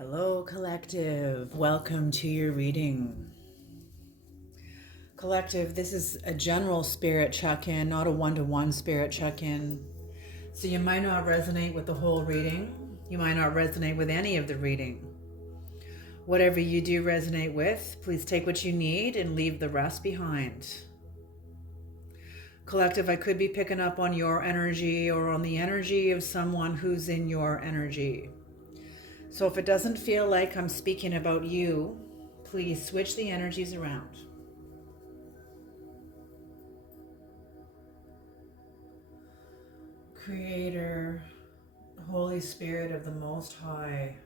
Hello, collective. Welcome to your reading. Collective, this is a general spirit check-in, not a one-to-one spirit check-in. So you might not resonate with the whole reading. You might not resonate with any of the reading. Whatever you do resonate with, please take what you need and leave the rest behind. Collective, I could be picking up on your energy or on the energy of someone who's in your energy. So if it doesn't feel like I'm speaking about you, please switch the energies around. Creator, Holy Spirit of the Most High,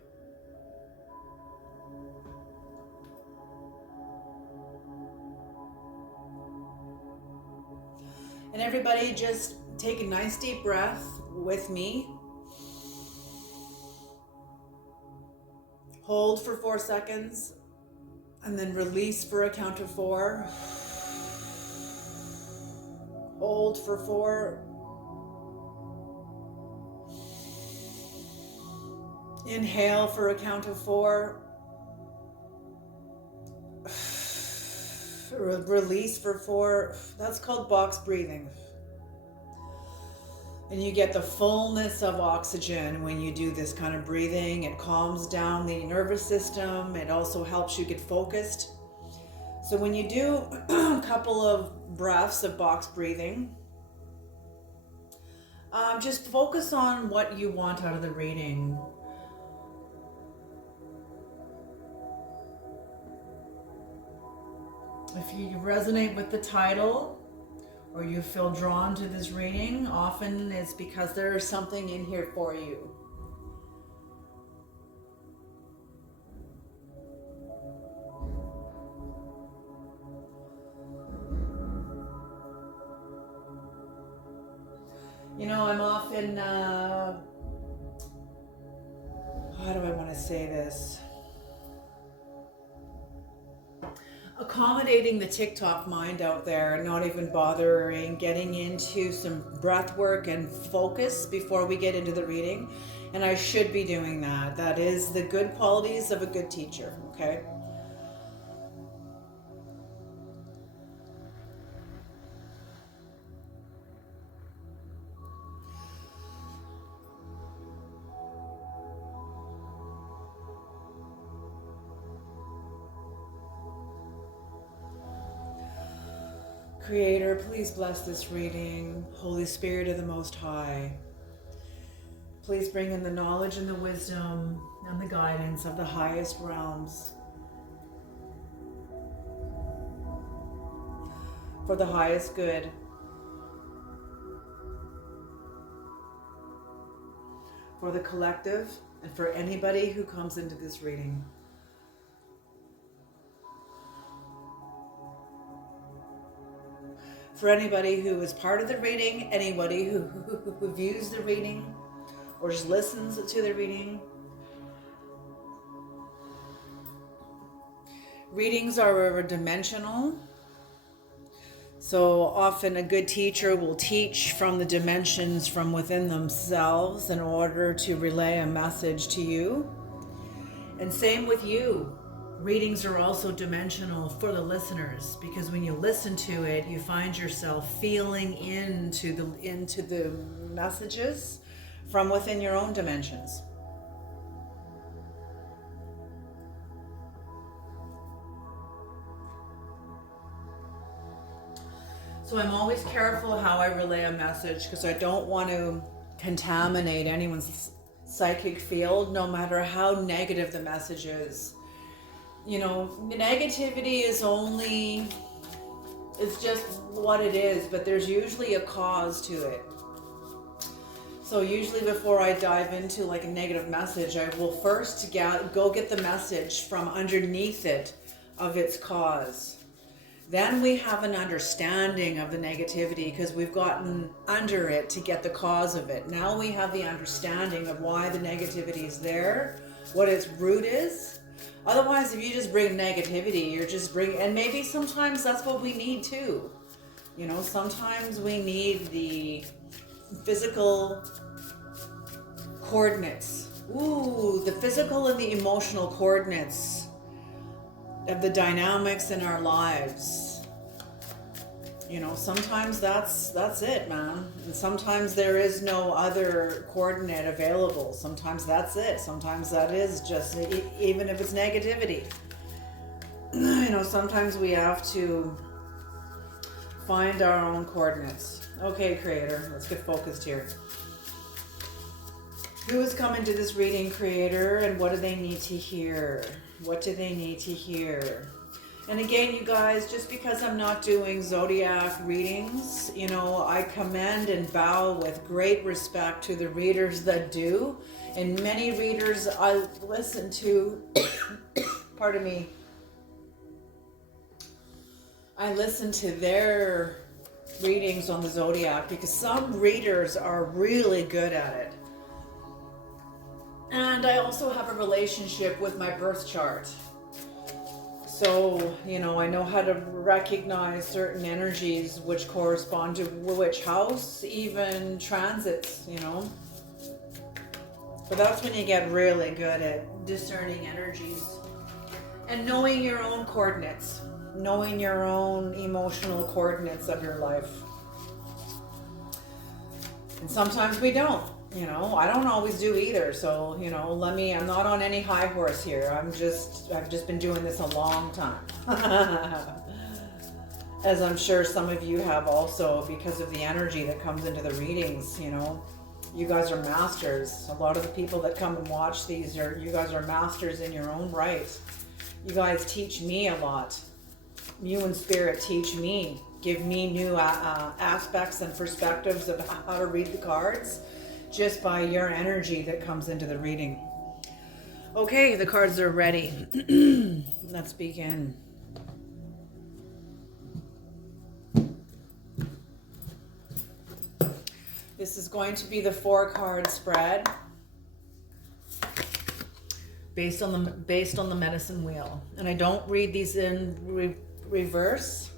and everybody just take a nice deep breath with me. Hold for 4 seconds and then release for a count of 4. Hold for 4. Inhale for a count of 4. Release for 4. That's called box breathing. And you get the fullness of oxygen when you do this kind of breathing. It calms down the nervous system. It also helps you get focused. So when you do a couple of breaths of box breathing, just focus on what you want out of the reading. If you resonate with the title or you feel drawn to this reading, often it's because there is something in here for you. You know, I'm often, how do I want to say this? Accommodating the TikTok mind out there, not even bothering getting into some breath work and focus before we get into the reading. And I should be doing that. That is the good qualities of a good teacher, okay? Creator, please bless this reading. Holy Spirit of the Most High, please bring in the knowledge and the wisdom and the guidance of the highest realms for the highest good. For the collective and for anybody who comes into this reading. For anybody who is part of the reading, anybody who views the reading or just listens to the reading. Readings are dimensional. So often a good teacher will teach from the dimensions from within themselves in order to relay a message to you. And same with you. Readings are also dimensional for the listeners, because when you listen to it, you find yourself feeling into the messages from within your own dimensions. So I'm always careful how I relay a message, because I don't want to contaminate anyone's psychic field, no matter how negative the message is. You know, negativity is it's just what it is, but there's usually a cause to it. So usually before I dive into like a negative message, I will first go get the message from underneath it of its cause. Then we have an understanding of the negativity because we've gotten under it to get the cause of it. Now we have the understanding of why the negativity is there, what its root is. Otherwise, if you just bring negativity, and maybe sometimes that's what we need too. You know, sometimes we need the physical coordinates Ooh, the physical and the emotional coordinates of the dynamics in our lives. You know, sometimes that's it, man. And sometimes there is no other coordinate available. Sometimes that's it. Sometimes that is just, even if it's negativity. You know, sometimes we have to find our own coordinates. Okay, Creator, let's get focused here. Who is coming to this reading, Creator, and what do they need to hear? What do they need to hear? And again, you guys, just because I'm not doing zodiac readings, you know, I commend and bow with great respect to the readers that do. And many readers I listen to, pardon me, I listen to their readings on the zodiac because some readers are really good at it. And I also have a relationship with my birth chart. So, you know, I know how to recognize certain energies which correspond to which house, even transits, you know. But that's when you get really good at discerning energies and knowing your own coordinates, knowing your own emotional coordinates of your life. And sometimes we don't. You know, I don't always do either. So, you know, I'm not on any high horse here. I've just been doing this a long time. As I'm sure some of you have also, because of the energy that comes into the readings, you know. You guys are masters. A lot of the people that come and watch these you guys are masters in your own right. You guys teach me a lot. You and Spirit teach me, give me new aspects and perspectives of how to read the cards. Just by your energy that comes into the reading. Okay, the cards are ready. Let's begin. This is going to be the 4-card spread based on the medicine wheel. And I don't read these in reverse.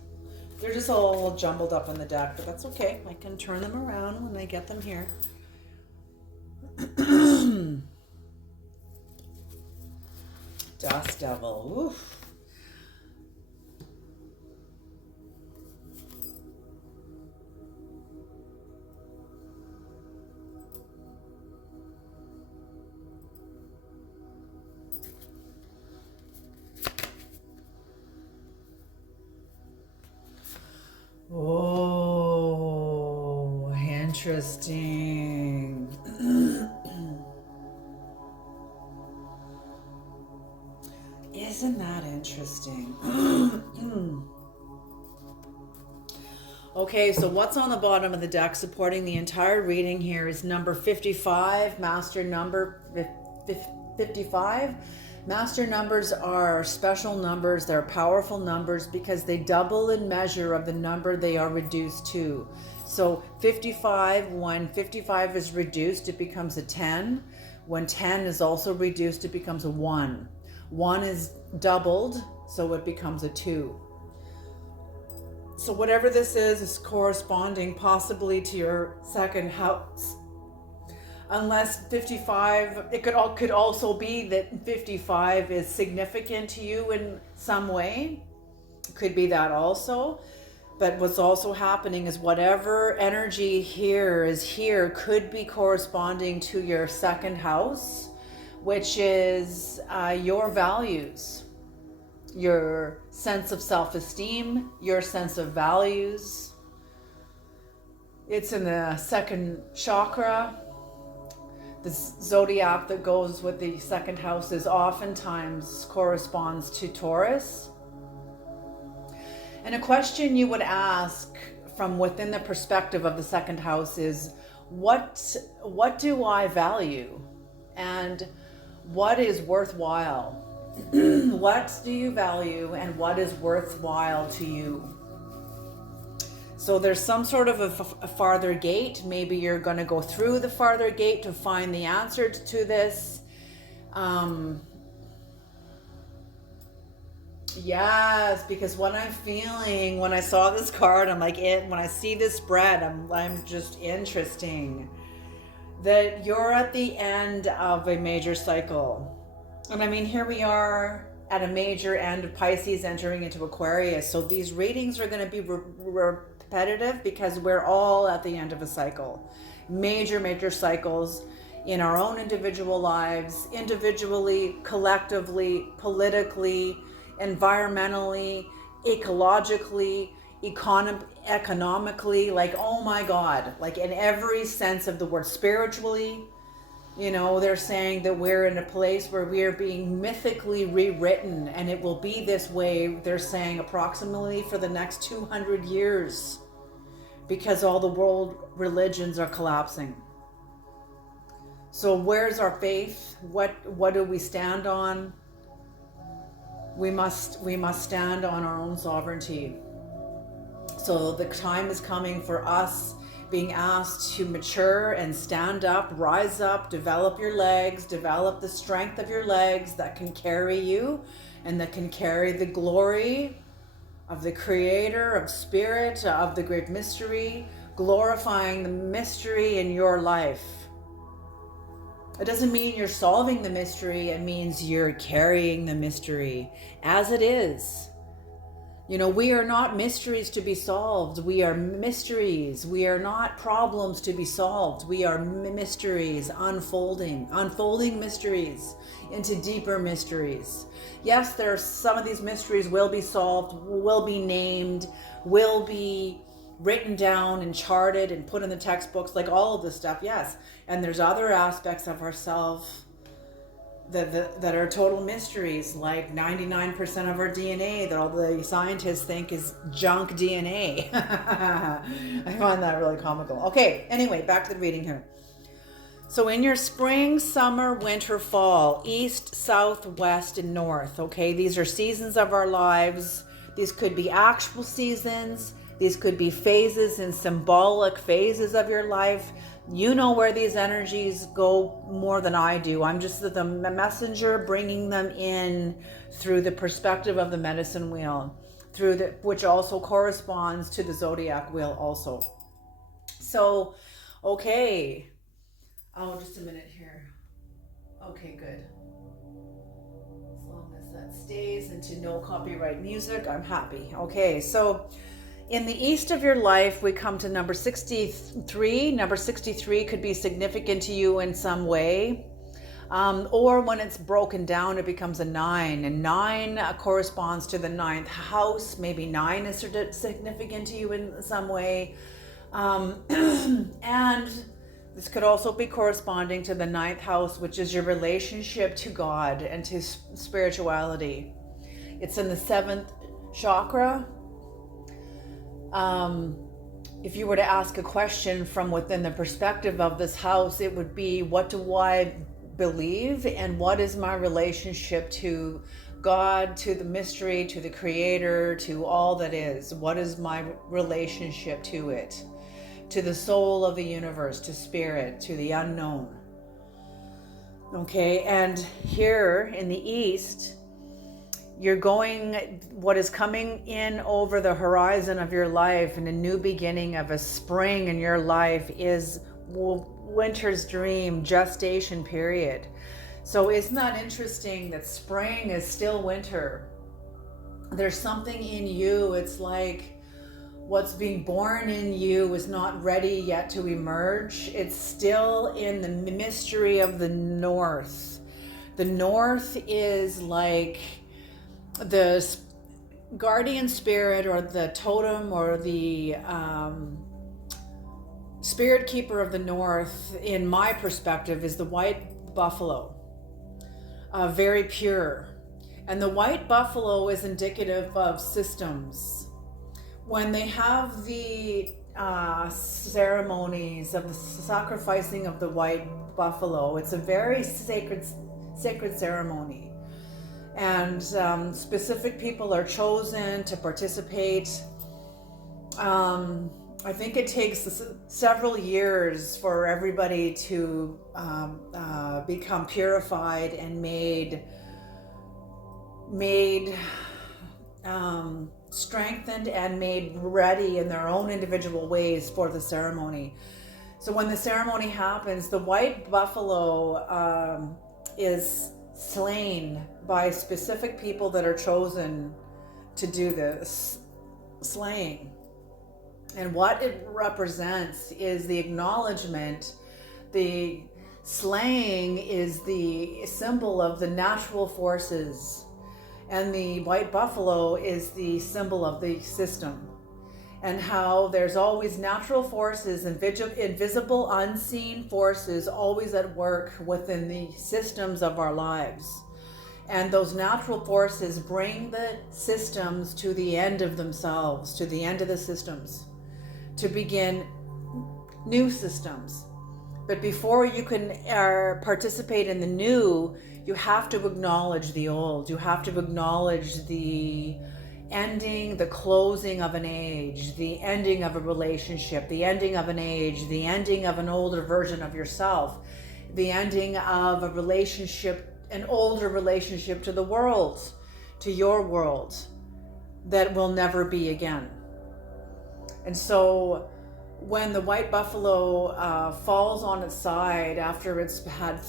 They're just all jumbled up on the deck, but that's okay. I can turn them around when I get them here. Dust Devil. Oof. Oh, interesting. Isn't that interesting? Okay, so what's on the bottom of the deck supporting the entire reading here is number 55, master number 55. Master numbers are special numbers. They're powerful numbers because they double in measure of the number they are reduced to. So 55, when 55 is reduced, it becomes a 10. When 10 is also reduced, it becomes a 1. 1 is doubled, so it becomes a 2. So whatever this is corresponding possibly to your second house. Unless 55, it could also be that 55 is significant to you in some way. It could be that also. But what's also happening is whatever energy here could be corresponding to your second house, which is your values, your sense of self-esteem, your sense of values. It's in the second chakra. The zodiac that goes with the second house is oftentimes corresponds to Taurus. And a question you would ask from within the perspective of the second house is, what do I value? And what is worthwhile? What do you value and what is worthwhile to you? So there's some sort of a farther gate. Maybe you're going to go through the farther gate to find the answer to this. Yes, because what I'm feeling when I saw this card, I'm like, when I see this spread, I'm just interesting. that you're at the end of a major cycle. And I mean, here we are at a major end of Pisces entering into Aquarius. So these readings are going to be repetitive because we're all at the end of a cycle. Major cycles in our own individual lives, individually, collectively, politically, environmentally, ecologically, economically, like, oh my God, like in every sense of the word. Spiritually, you know, they're saying that we're in a place where we are being mythically rewritten, and it will be this way, they're saying, approximately for the next 200 years, because all the world religions are collapsing. So where's our faith? What do we stand on? We must stand on our own sovereignty. So the time is coming for us being asked to mature and stand up, rise up, develop your legs, develop the strength of your legs that can carry you and that can carry the glory of the Creator, of Spirit, of the great mystery, glorifying the mystery in your life. It doesn't mean you're solving the mystery, it means you're carrying the mystery as it is. You know, we are not mysteries to be solved. We are mysteries. We are not problems to be solved. We are mysteries unfolding mysteries into deeper mysteries. Yes, there's some of these mysteries will be solved, will be named, will be written down and charted and put in the textbooks, like all of this stuff, yes. And there's other aspects of ourselves that are total mysteries, like 99% of our DNA that all the scientists think is junk DNA. I find that really comical. Okay, anyway, back to the reading here. So in your spring, summer, winter, fall, east, south, west, and north, okay, these are seasons of our lives. These could be actual seasons. These could be phases and symbolic phases of your life. You know where these energies go more than I do. I'm just the messenger bringing them in through the perspective of the medicine wheel, which also corresponds to the zodiac wheel also. So, okay. Oh, just a minute here. Okay, good. As long as that stays into no copyright music, I'm happy. Okay, so in the east of your life, we come to number 63. Number 63 could be significant to you in some way. Or when it's broken down, it becomes a 9. And 9 corresponds to the 9th house. Maybe 9 is significant to you in some way. And this could also be corresponding to the 9th house, which is your relationship to God and to spirituality. It's in the 7th chakra. If you were to ask a question from within the perspective of this house, it would be, what do I believe and what is my relationship to God, to the mystery, to the Creator, to all that is? What is my relationship to it, to the soul of the universe, to spirit, to the unknown? Okay, and here in the east, what is coming in over the horizon of your life, and a new beginning of a spring in your life is winter's dream, gestation period. So isn't that interesting that spring is still winter? There's something in you, it's like what's being born in you is not ready yet to emerge. It's still in the mystery of the north. The north is like the guardian spirit or the totem or the spirit keeper of the north, in my perspective, is the white buffalo. Very pure. And the white buffalo is indicative of systems. When they have the ceremonies of the sacrificing of the white buffalo, it's a very sacred ceremony. And specific people are chosen to participate. I think it takes several years for everybody to become purified and made strengthened and made ready in their own individual ways for the ceremony. So when the ceremony happens, the white buffalo is slain by specific people that are chosen to do this slaying. And what it represents is the acknowledgement. The slaying is the symbol of the natural forces, and the white buffalo is the symbol of the system, and how there's always natural forces and invisible, unseen forces always at work within the systems of our lives. And those natural forces bring the systems to the end of themselves, to the end of the systems, to begin new systems. But before you can participate in the new, you have to acknowledge the old. You have to acknowledge the ending, the closing of an age, the ending of a relationship, the ending of an age, the ending of an older version of yourself, the ending of a relationship, an older relationship to the world, to your world, that will never be again. And so when the white buffalo falls on its side after it's had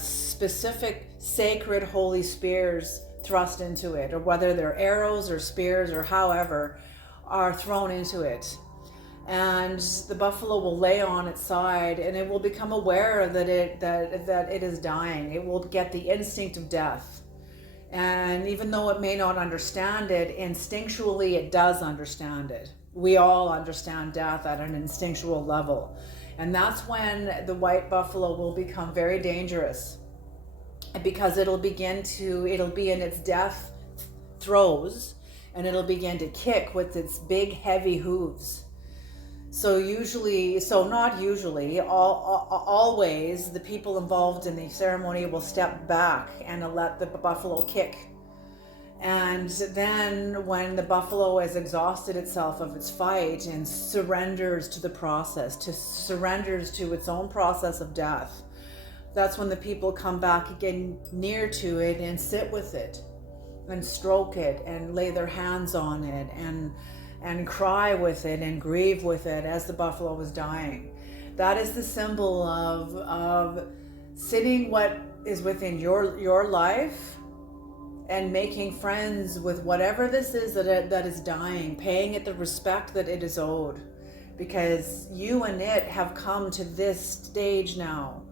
specific sacred holy spears thrust into it, or whether they're arrows or spears or however are thrown into it, and the buffalo will lay on its side, and it will become aware that it is dying. It will get the instinct of death. And even though it may not understand it, instinctually it does understand it. We all understand death at an instinctual level. And that's when the white buffalo will become very dangerous, because it'll be in its death throes, and it'll begin to kick with its big heavy hooves. Always the people involved in the ceremony will step back and let the buffalo kick. And then when the buffalo has exhausted itself of its fight and surrenders to the process, surrenders to its own process of death, that's when the people come back again near to it and sit with it and stroke it and lay their hands on it and cry with it and grieve with it as the buffalo was dying. That is the symbol of sitting what is within your life and making friends with whatever this is that is dying, paying it the respect that it is owed, because you and it have come to this stage now.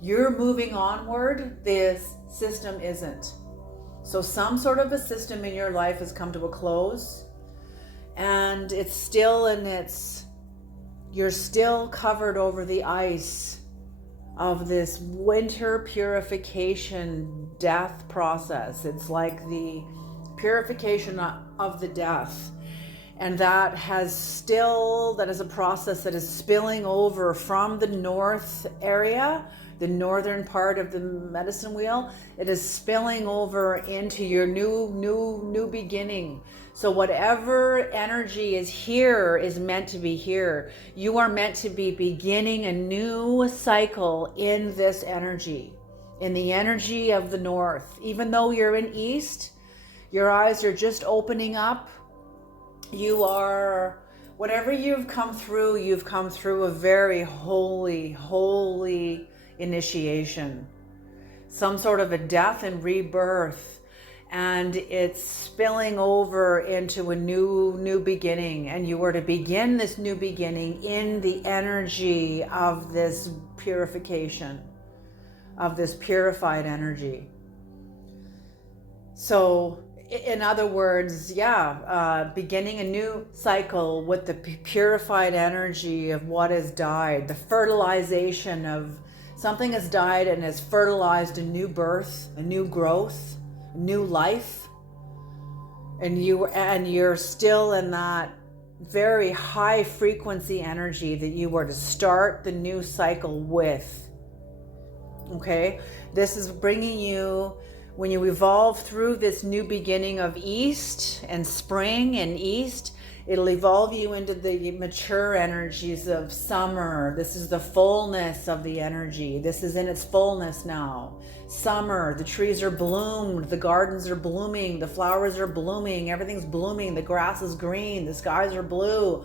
You're moving onward, this system isn't. So some sort of a system in your life has come to a close, and it's still you're still covered over the ice of this winter purification death process. It's like the purification of the death. And that is a process that is spilling over from the north area, the northern part of the medicine wheel. It is spilling over into your new beginning. So whatever energy is here is meant to be here. You are meant to be beginning a new cycle in this energy, in the energy of the north. Even though you're in east, your eyes are just opening up. Whatever you've come through a very holy initiation, some sort of a death and rebirth, and it's spilling over into a new beginning, and you are to begin this new beginning in the energy of this purification, of this purified energy. So in other words, beginning a new cycle with the purified energy of what has died, the fertilization of something has died and has fertilized a new birth, a new growth, a new life. And you're still in that very high frequency energy that you were to start the new cycle with. Okay? This is bringing you, when you evolve through this new beginning of East and spring and East, it'll evolve you into the mature energies of summer. This is the fullness of the energy. This is in its fullness now. Summer, the trees are bloomed, the gardens are blooming, the flowers are blooming, everything's blooming, the grass is green, the skies are blue.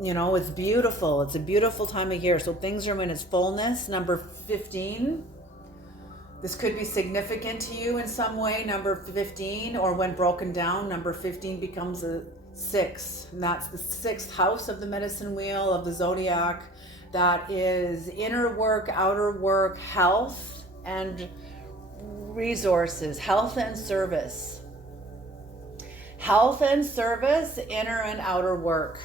You know, it's beautiful. It's a beautiful time of year. So things are in its fullness. Number 15. This could be significant to you in some way, number 15, or when broken down, number 15 becomes a 6. And that's the 6th house of the medicine wheel of the zodiac. That is inner work, outer work, health and resources, health and service. Health and service, inner and outer work.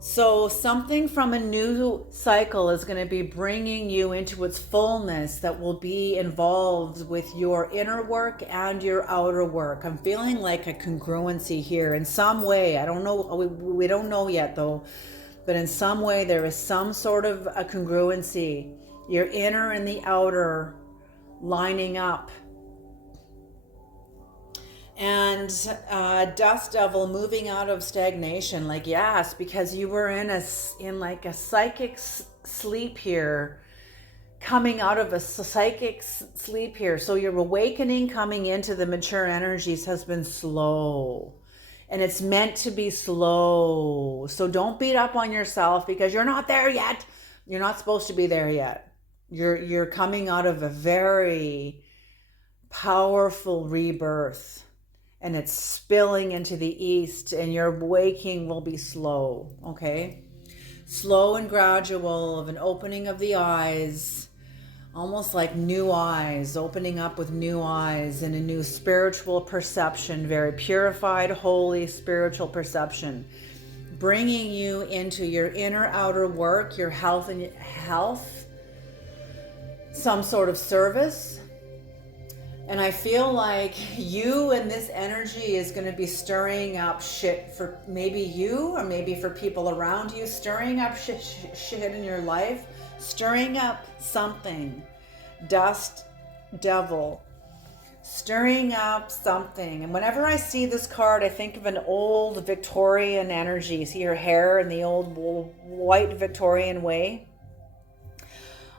So something from a new cycle is going to be bringing you into its fullness that will be involved with your inner work and your outer work. I'm feeling like a congruency here in some way. I don't know. We don't know yet though, but in some way there is some sort of a congruency. Your inner and the outer lining up. And dust devil moving out of stagnation, like yes, because you were in like a psychic sleep here, coming out of a psychic sleep here. So your awakening coming into the mature energies has been slow, and it's meant to be slow. So don't beat up on yourself because you're not there yet. You're not supposed to be there yet. You're coming out of a very powerful rebirth. And it's spilling into the east, and your waking will be slow, okay? Slow and gradual, of an opening of the eyes, almost like new eyes, opening up with new eyes and a new spiritual perception, very purified, holy spiritual perception, bringing you into your inner outer work, your health and health, some sort of service. And I feel like you and this energy is going to be stirring up shit for maybe you or maybe for people around you, stirring up shit in your life, stirring up something. Dust devil, stirring up something. And whenever I see this card, I think of an old Victorian energy. See her hair in the old white Victorian way?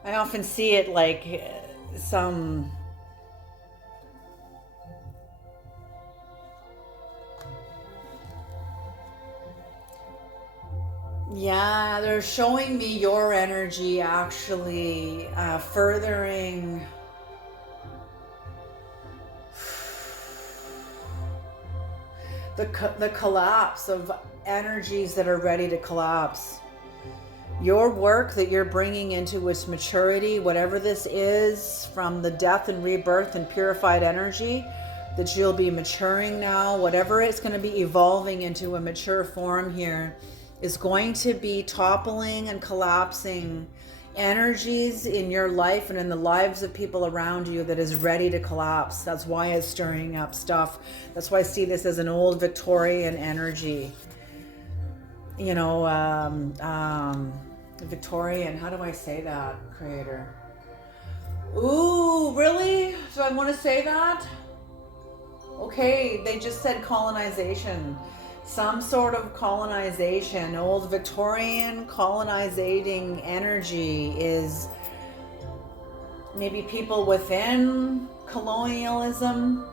I often see it like some... Yeah, they're showing me your energy actually furthering the collapse of energies that are ready to collapse. Your work that you're bringing into its maturity, whatever this is, from the death and rebirth and purified energy, that you'll be maturing now, whatever it's going to be evolving into a mature form here, is going to be toppling and collapsing energies in your life and in the lives of people around you that is ready to collapse. That's why it's stirring up stuff. That's why I see this as an old Victorian energy. You know, Victorian, how do I say that, creator? Ooh, really? So I want to say that? Okay, they just said colonization. Some sort of colonization, old Victorian colonizing energy is maybe people within colonialism.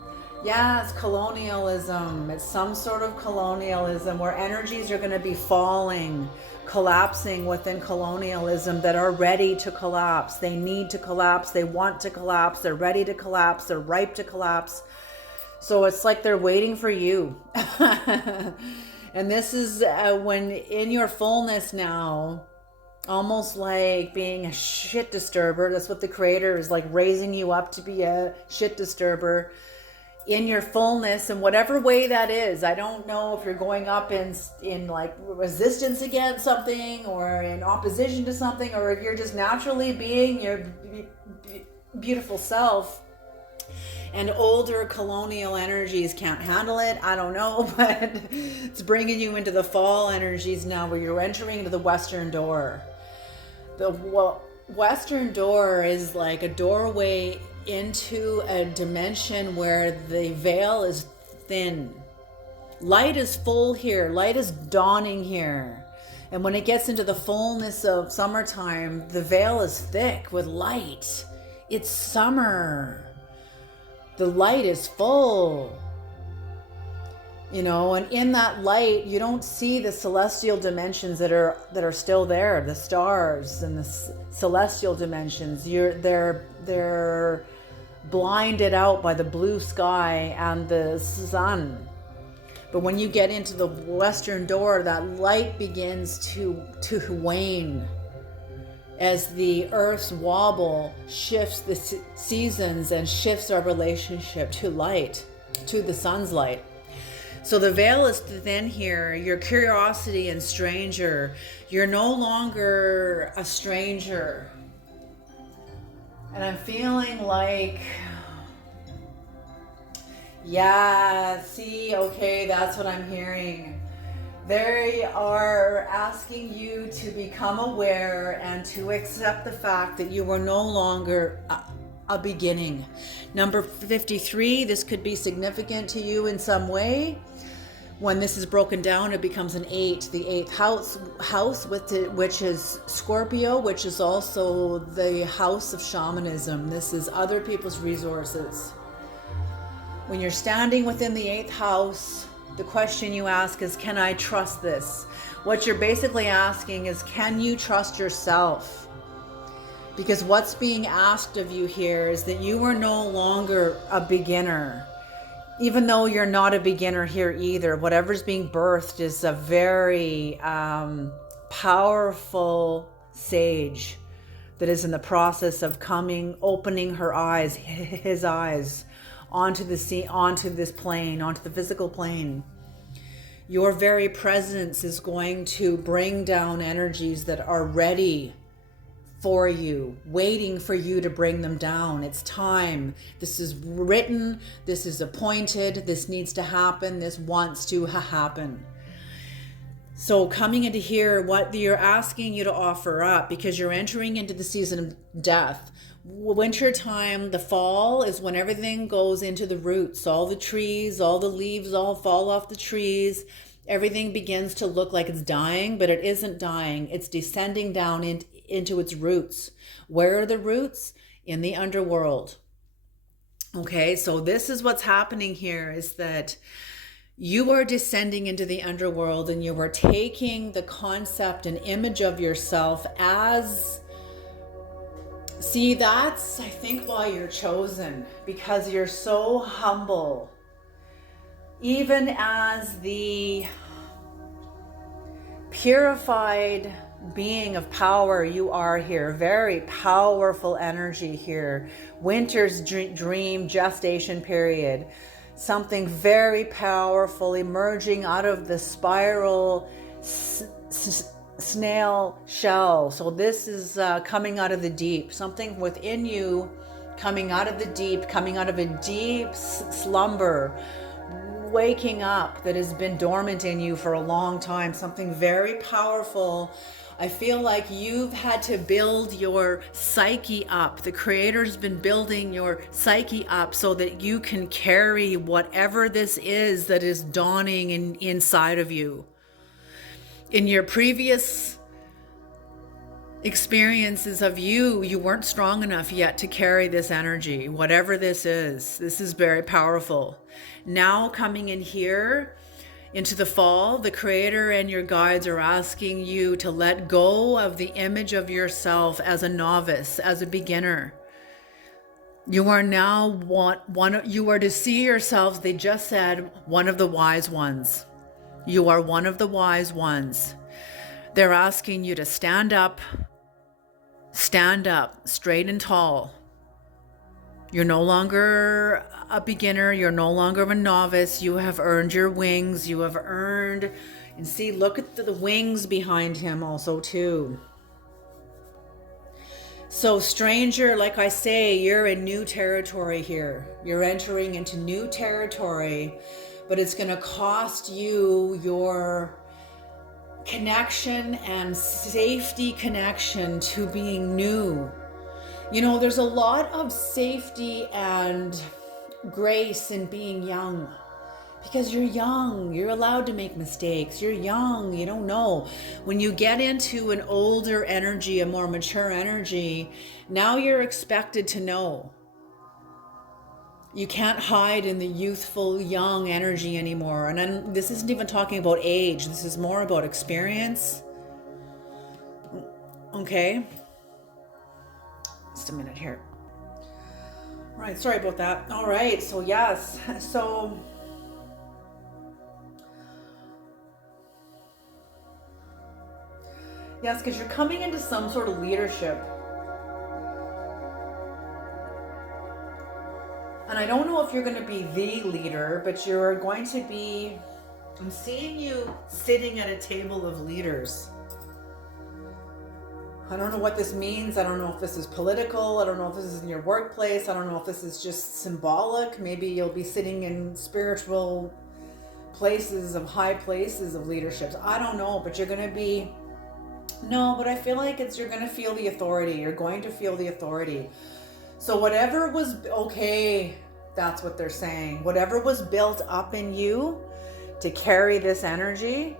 Yeah, it's colonialism. It's some sort of colonialism where energies are going to be falling, collapsing within colonialism that are ready to collapse. They need to collapse. They want to collapse. They're ready to collapse. They're ripe to collapse. So it's like they're waiting for you. And this is when in your fullness now, almost like being a shit disturber. That's what the creator is like, raising you up to be a shit disturber in your fullness in whatever way that is. I don't know if you're going up in like resistance against something or in opposition to something, or if you're just naturally being your beautiful self. And older colonial energies can't handle it. I don't know, but it's bringing you into the fall energies now where you're entering into the Western door. The Western door is like a doorway into a dimension where the veil is thin. Light is full here. Light is dawning here. And when it gets into the fullness of summertime, the veil is thick with light. It's summer. The light is full. you know, and in that light you don't see the celestial dimensions that are still there, the stars and the celestial dimensions. They're blinded out by the blue sky and the sun. But when you get into the western door, that light begins to wane as the earth's wobble shifts the seasons and shifts our relationship to light, to the sun's light. So the veil is thin here. Your curiosity and stranger. You're no longer a stranger. And I'm feeling like, yeah, see, okay, that's what I'm hearing. They are asking you to become aware and to accept the fact that you are no longer a beginning. Number 53, this could be significant to you in some way. When this is broken down, it becomes an 8, the 8th house which is Scorpio, which is also the house of shamanism. This is other people's resources. When you're standing within the 8th house, the question you ask is, can I trust this? What you're basically asking is, can you trust yourself? Because what's being asked of you here is that you are no longer a beginner. Even though you're not a beginner here either, whatever's being birthed is a very powerful sage that is in the process of opening her eyes, his eyes, onto this plane, onto the physical plane. Your very presence is going to bring down energies that are ready for you, waiting for you to bring them down. It's time. This is written, this is appointed, this needs to happen, this wants to happen. So coming into here, what you're asking you to offer up, because you're entering into the season of death. Winter time, the fall, is when everything goes into the roots. All the trees, all the leaves all fall off the trees. Everything begins to look like it's dying, but it isn't dying. It's descending down into its roots. Where are the roots? In the underworld. Okay, so this is what's happening here, is that you are descending into the underworld and you are taking the concept and image of yourself as... See, that's, I think, why you're chosen, because you're so humble. Even as the purified being of power you are here, very powerful energy here. Winter's dream gestation period. Something very powerful emerging out of the spiral snail shell. So this is coming out of the deep, something within you coming out of the deep, coming out of a deep slumber, waking up, that has been dormant in you for a long time, something very powerful. I feel like you've had to build your psyche up. The Creator's been building your psyche up so that you can carry whatever this is that is dawning inside of you. In your previous experiences of you weren't strong enough yet to carry this energy. Whatever this is very powerful. Now coming in here into the fall, the Creator and your guides are asking you to let go of the image of yourself as a novice, as a beginner. You are now you are to see yourselves, they just said, one of the wise ones. You are one of the wise ones. They're asking you to stand up, straight and tall. You're no longer a beginner. You're no longer a novice. You have earned your wings. You have earned, and see, look at the wings behind him also too. So stranger, like I say, you're in new territory here. You're entering into new territory, but it's going to cost you your connection and safety connection to being new. You know, there's a lot of safety and grace in being young, because you're young, you're allowed to make mistakes, you're young, you don't know. When you get into an older energy, a more mature energy, now you're expected to know. You can't hide in the youthful, young energy anymore. And then this isn't even talking about age. This is more about experience. Okay? Just a minute here. All right, sorry about that. All right, so yes. So yes, because you're coming into some sort of leadership. And I don't know if you're going to be the leader, but you're going to be, I'm seeing you sitting at a table of leaders. I don't know what this means. I don't know if this is political. I don't know if this is in your workplace. I don't know if this is just symbolic. Maybe you'll be sitting in spiritual places of high places of leaderships. I don't know, but you're going to be, no, but I feel like you're going to feel the authority. You're going to feel the authority. So whatever was, okay, that's what they're saying. Whatever was built up in you to carry this energy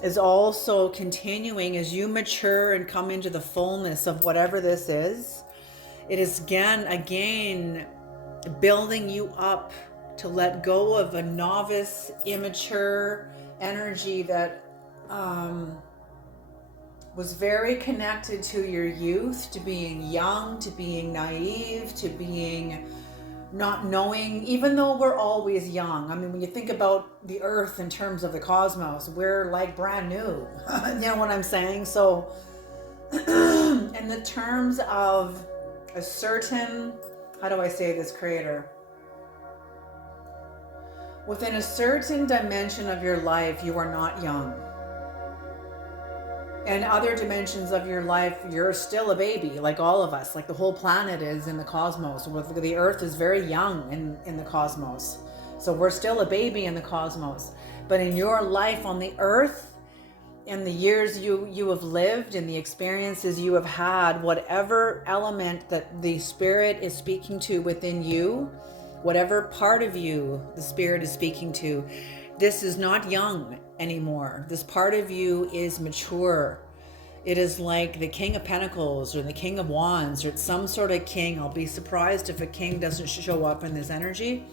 is also continuing as you mature and come into the fullness of whatever this is. It is again, building you up to let go of a novice, immature energy that was very connected to your youth, to being young, to being naive, to being not knowing, even though we're always young. I mean, when you think about the earth in terms of the cosmos, we're like brand new. You know what I'm saying? So in the terms of a certain, how do I say this, creator? Within a certain dimension of your life, you are not young. And other dimensions of your life, you're still a baby, like all of us, like the whole planet is in the cosmos. The earth is very young in the cosmos. So we're still a baby in the cosmos. But in your life on the earth, in the years you have lived, in the experiences you have had, whatever element that the Spirit is speaking to within you, whatever part of you the Spirit is speaking to, this is not young anymore. This part of you is mature. It is like the King of Pentacles or the King of Wands, or it's some sort of king. I'll be surprised if a king doesn't show up in this energy.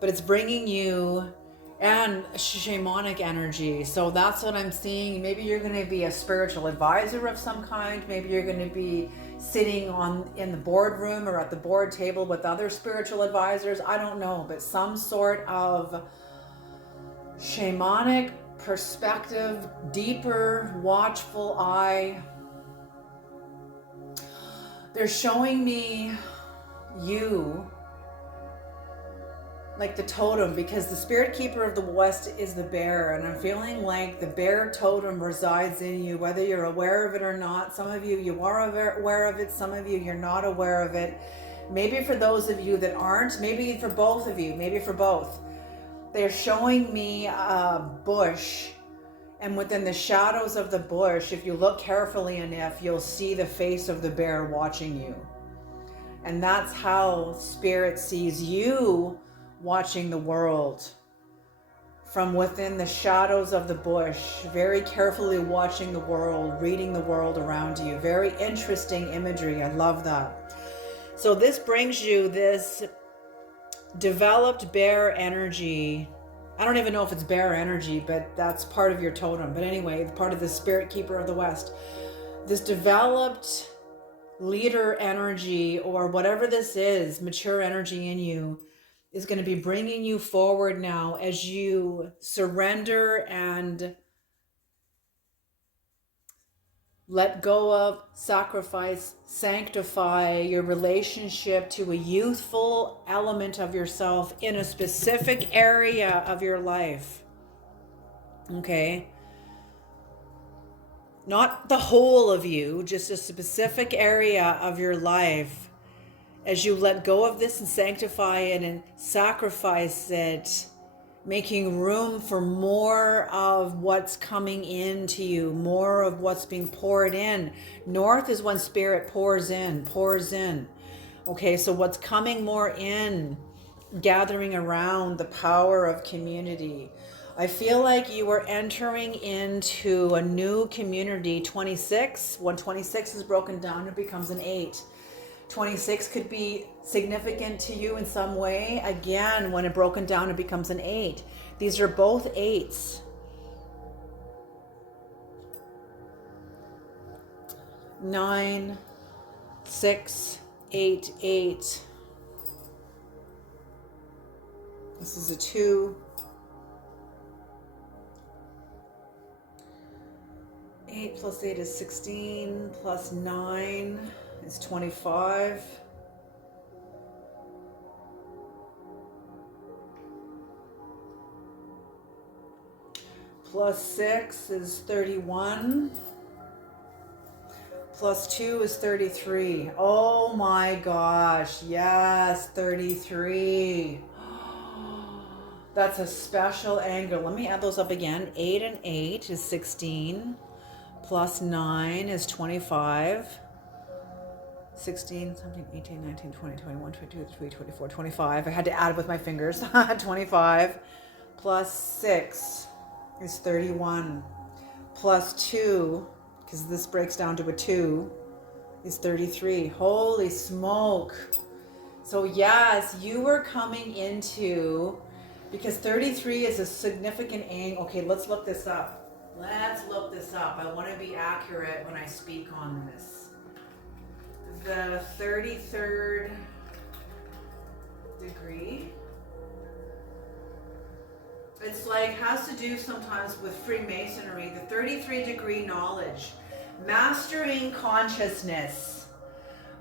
But it's bringing you, and shamanic energy. So that's what I'm seeing. Maybe you're going to be a spiritual advisor of some kind. Maybe you're going to be sitting in the boardroom or at the board table with other spiritual advisors. I don't know, but some sort of shamanic perspective, deeper, watchful eye. They're showing me you like the totem, because the spirit keeper of the West is the bear, and I'm feeling like the bear totem resides in you, whether you're aware of it or not. Some of you are aware of it, some of you, you're not aware of it. Maybe for those of you that aren't, maybe for both of you, maybe for both. They're showing me a bush, and within the shadows of the bush, if you look carefully enough, you'll see the face of the bear watching you. And that's how spirit sees you, watching the world from within the shadows of the bush, very carefully watching the world, reading the world around you. Very interesting imagery. I love that. So this brings you this developed bear energy. I don't even know if it's bear energy, but that's part of your totem. But anyway, part of the spirit keeper of the West. This developed leader energy, or whatever this is, mature energy in you, is going to be bringing you forward now as you surrender and let go of, sacrifice, sanctify your relationship to a youthful element of yourself in a specific area of your life. Okay? Not the whole of you, just a specific area of your life. As you let go of this and sanctify it and sacrifice it, making room for more of what's coming into you, more of what's being poured in. North is when spirit pours in. Okay, so what's coming more in, gathering around the power of community. I feel like you are entering into a new community, 26. When 26 is broken down, it becomes an 8. 26 could be significant to you in some way. Again, when it broken down, it becomes an 8. These are both 8s. 9, 6, 8, 8. This is a 2. 8 plus 8 is 16, plus 9 is 25. Plus 6 is 31. Plus 2 is 33. Oh my gosh, yes, 33. That's a special angle. Let me add those up again. 8 and 8 is 16. Plus 9 is 25. 16, 17, 18, 19, 20, 21, 22, 23, 24, 25. I had to add it with my fingers. 25. Plus 6 is 31. Plus 2, because this breaks down to a 2, is 33. Holy smoke. So yes, you were coming into, because 33 is a significant angle. Okay, let's look this up. Let's look this up. I want to be accurate when I speak on this. The 33rd degree. It's like, has to do sometimes with Freemasonry. The 33 degree knowledge. Mastering consciousness.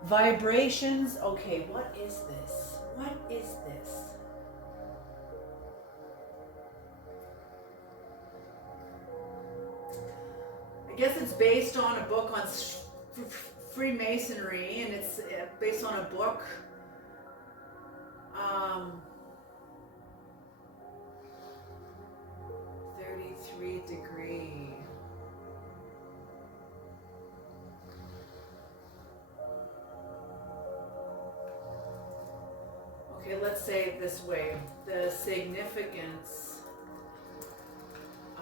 Vibrations. Okay, what is this? What is this? I guess it's based on a book on Freemasonry, and it's based on a book. 33 degree. Okay, let's say it this way. The significance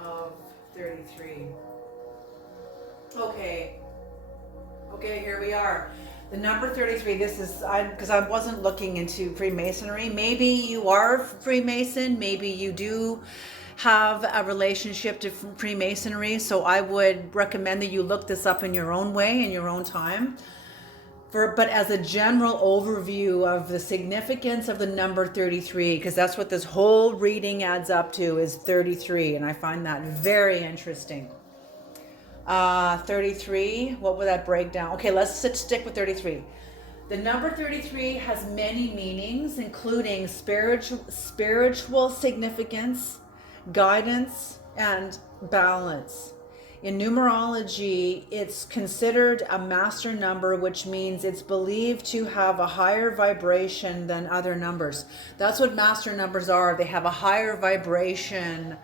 of 33. Okay, here we are. The number 33, this is, because I wasn't looking into Freemasonry. Maybe you are Freemason, maybe you do have a relationship to Freemasonry, so I would recommend that you look this up in your own way, in your own time. But as a general overview of the significance of the number 33, because that's what this whole reading adds up to, is 33, and I find that very interesting. 33, what would that break down? Okay, let's stick with 33. The number 33 has many meanings, including spiritual significance, guidance, and balance. In numerology, it's considered a master number, which means it's believed to have a higher vibration than other numbers. That's what master numbers are. They have a higher vibration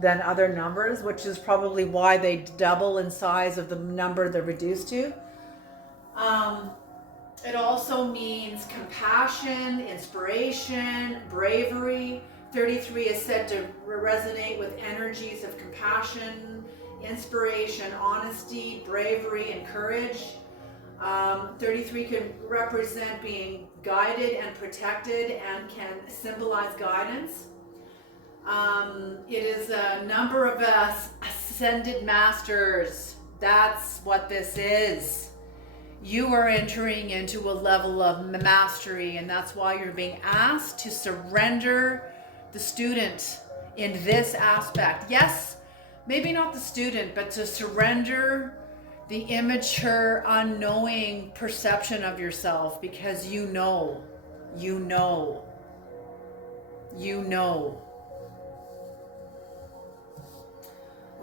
than other numbers, which is probably why they double in size of the number they're reduced to. It also means compassion, inspiration, bravery. 33 is said to resonate with energies of compassion, inspiration, honesty, bravery, and courage. 33 can represent being guided and protected and can symbolize guidance. It is a number of ascended masters. That's what this is. You are entering into a level of mastery, and that's why you're being asked to surrender the student in this aspect. Yes, maybe not the student, but to surrender the immature, unknowing perception of yourself, because you know.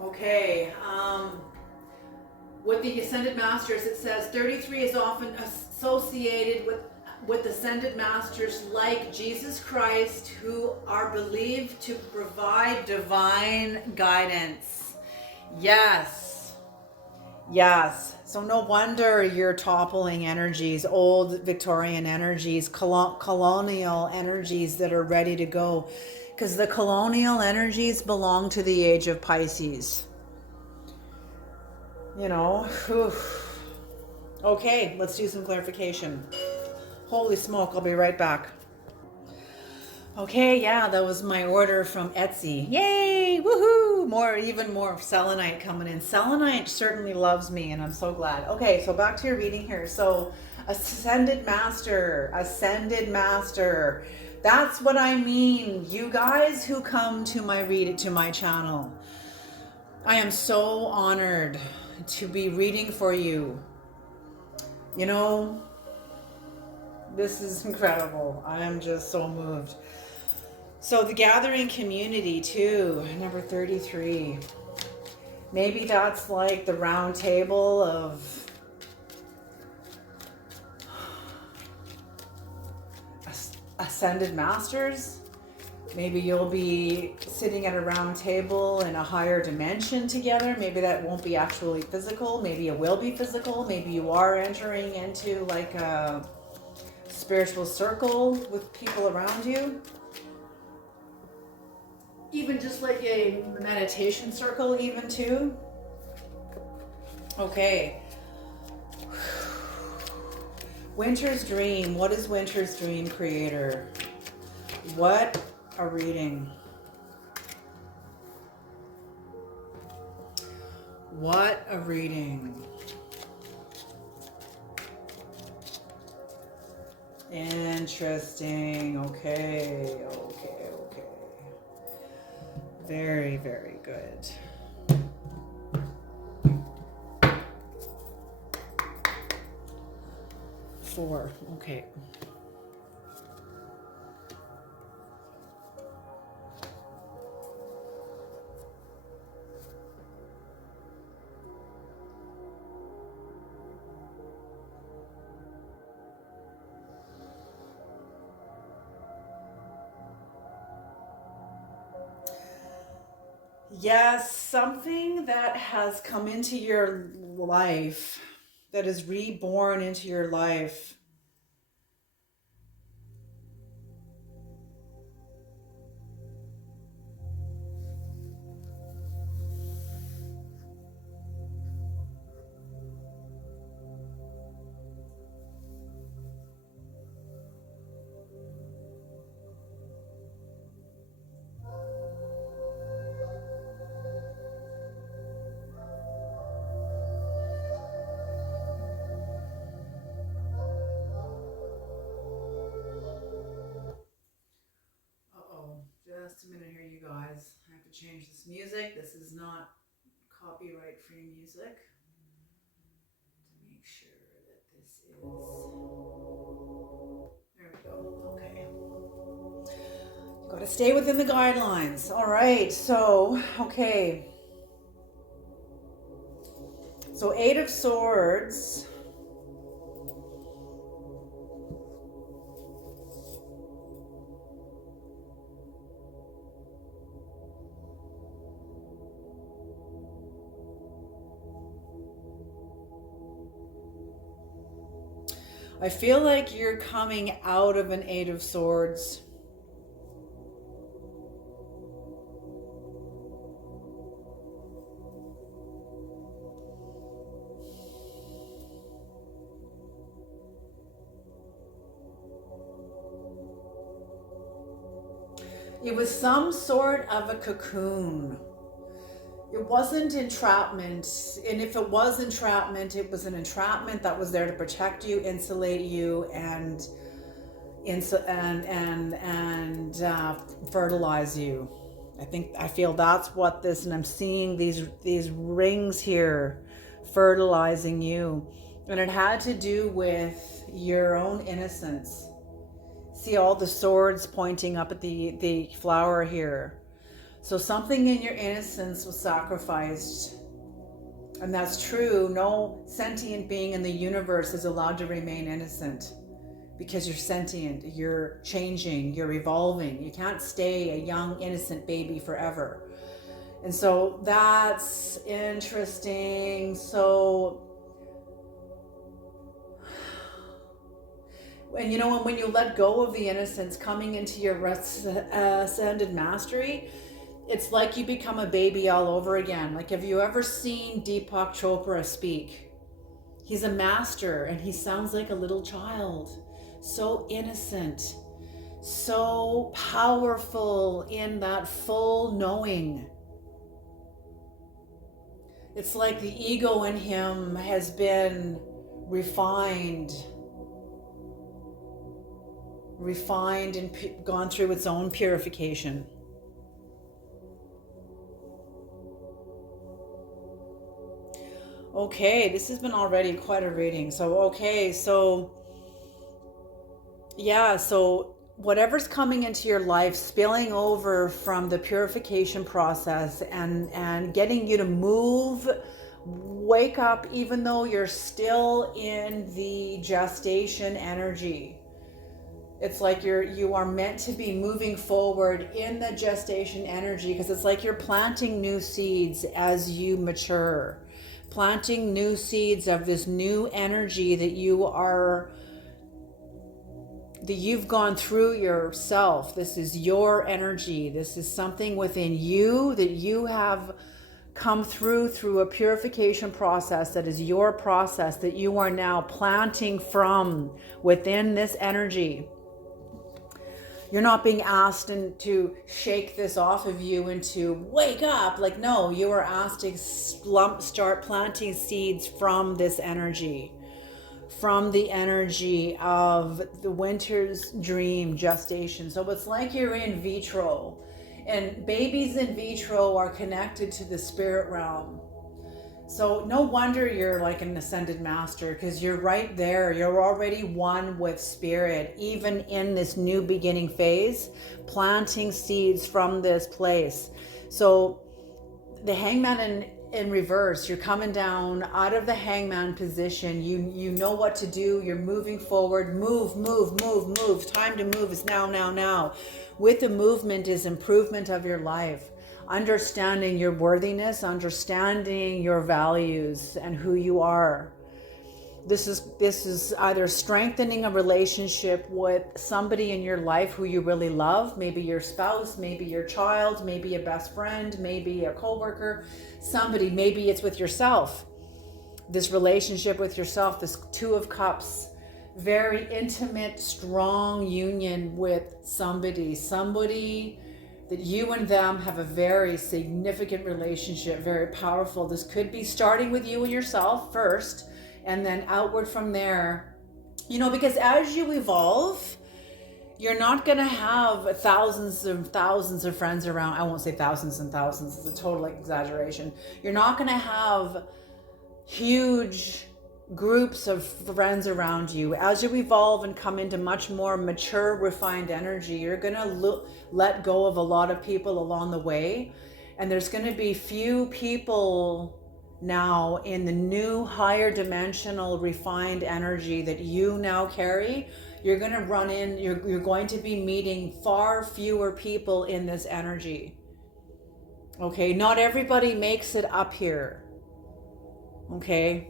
Okay, with the Ascended Masters, it says 33 is often associated with Ascended Masters like Jesus Christ, who are believed to provide divine guidance. Yes. So no wonder you're toppling energies, old Victorian energies, colonial energies that are ready to go. Because the colonial energies belong to the age of Pisces. You know, whew. Okay, let's do some clarification. Holy smoke, I'll be right back. Okay, yeah, that was my order from Etsy. Yay! Woohoo! Even more selenite coming in. Selenite certainly loves me, and I'm so glad. Okay, so back to your reading here. So, ascended master, ascended master. That's what I mean. You guys who come to my channel, I am so honored to be reading for you. You know, this is incredible. I am just so moved. So the gathering community too, number 33. Maybe that's like the round table of ascended masters. Maybe you'll be sitting at a round table in a higher dimension together. Maybe that won't be actually physical. Maybe it will be physical. Maybe you are entering into like a spiritual circle with people around you. Even just like a meditation circle even too. Okay. Winter's Dream. What is Winter's Dream, creator? What a reading. What a reading. Interesting. Okay. Very, very good. Four. Okay. Yes, something that has come into your life, that is reborn into your life. Uh-oh, just a minute here, you guys. I have to change this music. This is not copyright-free music. To make sure that this is... There we go. Okay. Got to stay within the guidelines. All right, so, okay. So, Eight of Swords. I feel like you're coming out of an Eight of Swords. It was some sort of a cocoon. It wasn't entrapment, and if it was entrapment, it was an entrapment that was there to protect you, insulate you, and fertilize you. I feel that's what this, and I'm seeing these rings here, fertilizing you, and it had to do with your own innocence. See all the swords pointing up at the flower here. So something in your innocence was sacrificed. And that's true. No sentient being in the universe is allowed to remain innocent, because you're sentient, you're changing, you're evolving. You can't stay a young, innocent baby forever. And so that's interesting. So, and you know, when you let go of the innocence, coming into your ascended mastery, it's like you become a baby all over again. Like, have you ever seen Deepak Chopra speak? He's a master and he sounds like a little child so innocent, so powerful in that full knowing. It's like the ego in him has been refined and gone through its own purification. Okay, this has been already quite a reading. So yeah, so whatever's coming into your life, spilling over from the purification process and getting you to move, wake up, even though you're still in the gestation energy. It's like you are meant to be moving forward in the gestation energy, because it's like you're planting new seeds as you mature, planting new seeds of this new energy that you've gone through yourself. This is your energy. This is something within you that you have come through a purification process that is your process, that you are now planting from within this energy. You're not being asked to shake this off of you and to wake up. Like, no, you are asked to start planting seeds from this energy, from the energy of the winter's dream gestation. So it's like you're in vitro, and babies in vitro are connected to the spirit realm. So no wonder you're like an ascended master, because you're right there. You're already one with spirit, even in this new beginning phase, planting seeds from this place. So the hangman in reverse, you're coming down out of the hangman position. You know what to do. You're moving forward. Move. Time to move is now. With the movement is improvement of your life. Understanding your worthiness, understanding your values and who you are. This is either strengthening a relationship with somebody in your life who you really love, maybe your spouse, maybe your child, maybe a best friend, maybe a coworker, somebody, maybe it's with yourself. This relationship with yourself, this Two of Cups, very intimate, strong union with somebody that you and them have a very significant relationship, very powerful. This could be starting with you and yourself first, and then outward from there. Because as you evolve, you're not going to have thousands of friends around. I won't say thousands and thousands, it's a total exaggeration. You're not going to have huge groups of friends around you. As you evolve and come into much more mature, refined energy, you're going to let go of a lot of people along the way. And there's going to be few people now in the new higher dimensional refined energy that you now carry. You're going to you're going to be meeting far fewer people in this energy. Okay, not everybody makes it up here. Okay.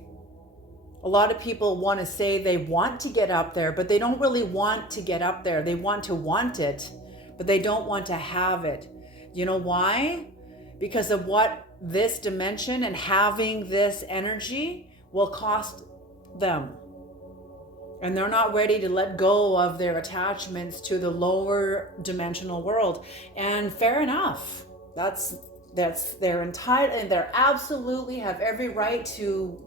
A lot of people want to say they want to get up there, but they don't really want to get up there. They want it, but they don't want to have it. You know why? Because of what this dimension and having this energy will cost them. And they're not ready to let go of their attachments to the lower dimensional world. And fair enough. That's they're entitled, and they're absolutely have every right to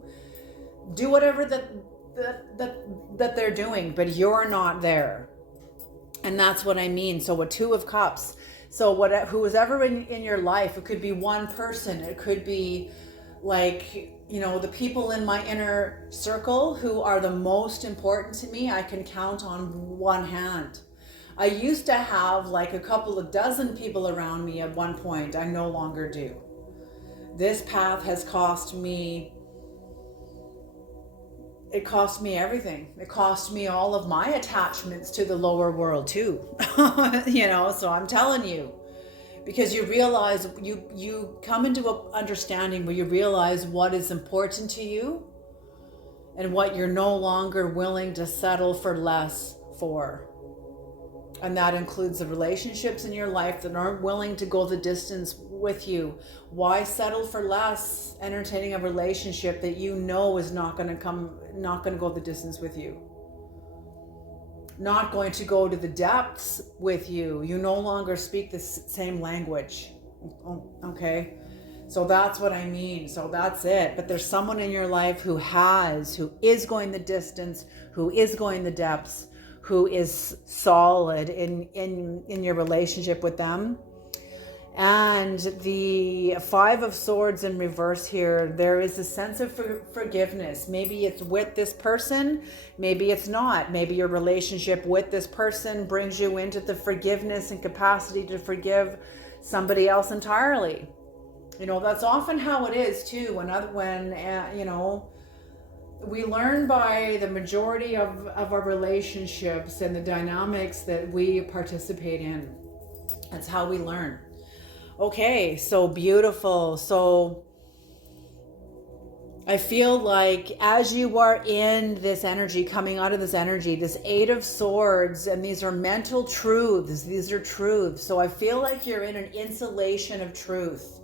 do whatever that they're doing, but you're not there. And that's what I mean. So a Two of Cups. So who's ever in your life, it could be one person, it could be like, the people in my inner circle who are the most important to me, I can count on one hand. I used to have like a couple of dozen people around me at one point. I no longer do. This path has cost me everything. It cost me all of my attachments to the lower world too. So I'm telling you, because you realize you come into an understanding where you realize what is important to you and what you're no longer willing to settle for less for. And that includes the relationships in your life that aren't willing to go the distance with you. Why settle for less entertaining a relationship that you know is not going to go the distance with you? not going to go to the depths with you. You no longer speak the same language. Okay? So that's what I mean. So that's it. But there's someone in your life who is going the distance, who is going the depths, who is solid in your relationship with them. And the Five of Swords in reverse here, there is a sense of forgiveness. Maybe it's with this person, maybe it's not. Maybe your relationship with this person brings you into the forgiveness and capacity to forgive somebody else entirely. You know, that's often how it is too. When you know, we learn by the majority of our relationships and the dynamics that we participate in. That's how we learn. Okay, so beautiful. So I feel like as you are in this energy, coming out of this energy, this Eight of Swords, and these are mental truths. These are truths. So I feel like you're in an insulation of truth.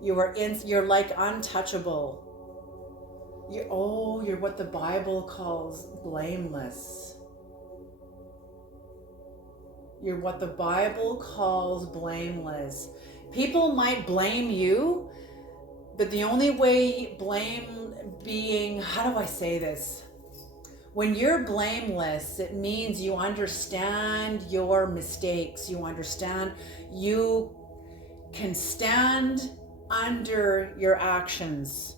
You're like untouchable. You're what the Bible calls blameless. You're what the Bible calls blameless. People might blame you, but the only way blame being, how do I say this? When you're blameless, it means you understand your mistakes. You understand you can stand under your actions,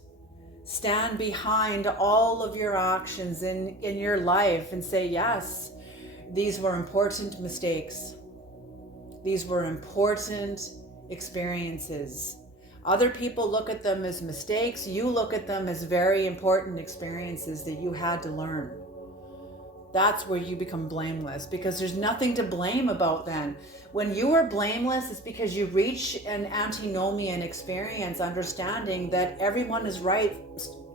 stand behind all of your actions in your life and say, yes, these were important mistakes. These were important experiences. Other people look at them as mistakes. You look at them as very important experiences that you had to learn. That's where you become blameless, because there's nothing to blame about then. When you are blameless, it's because you reach an antinomian experience, understanding that everyone is right,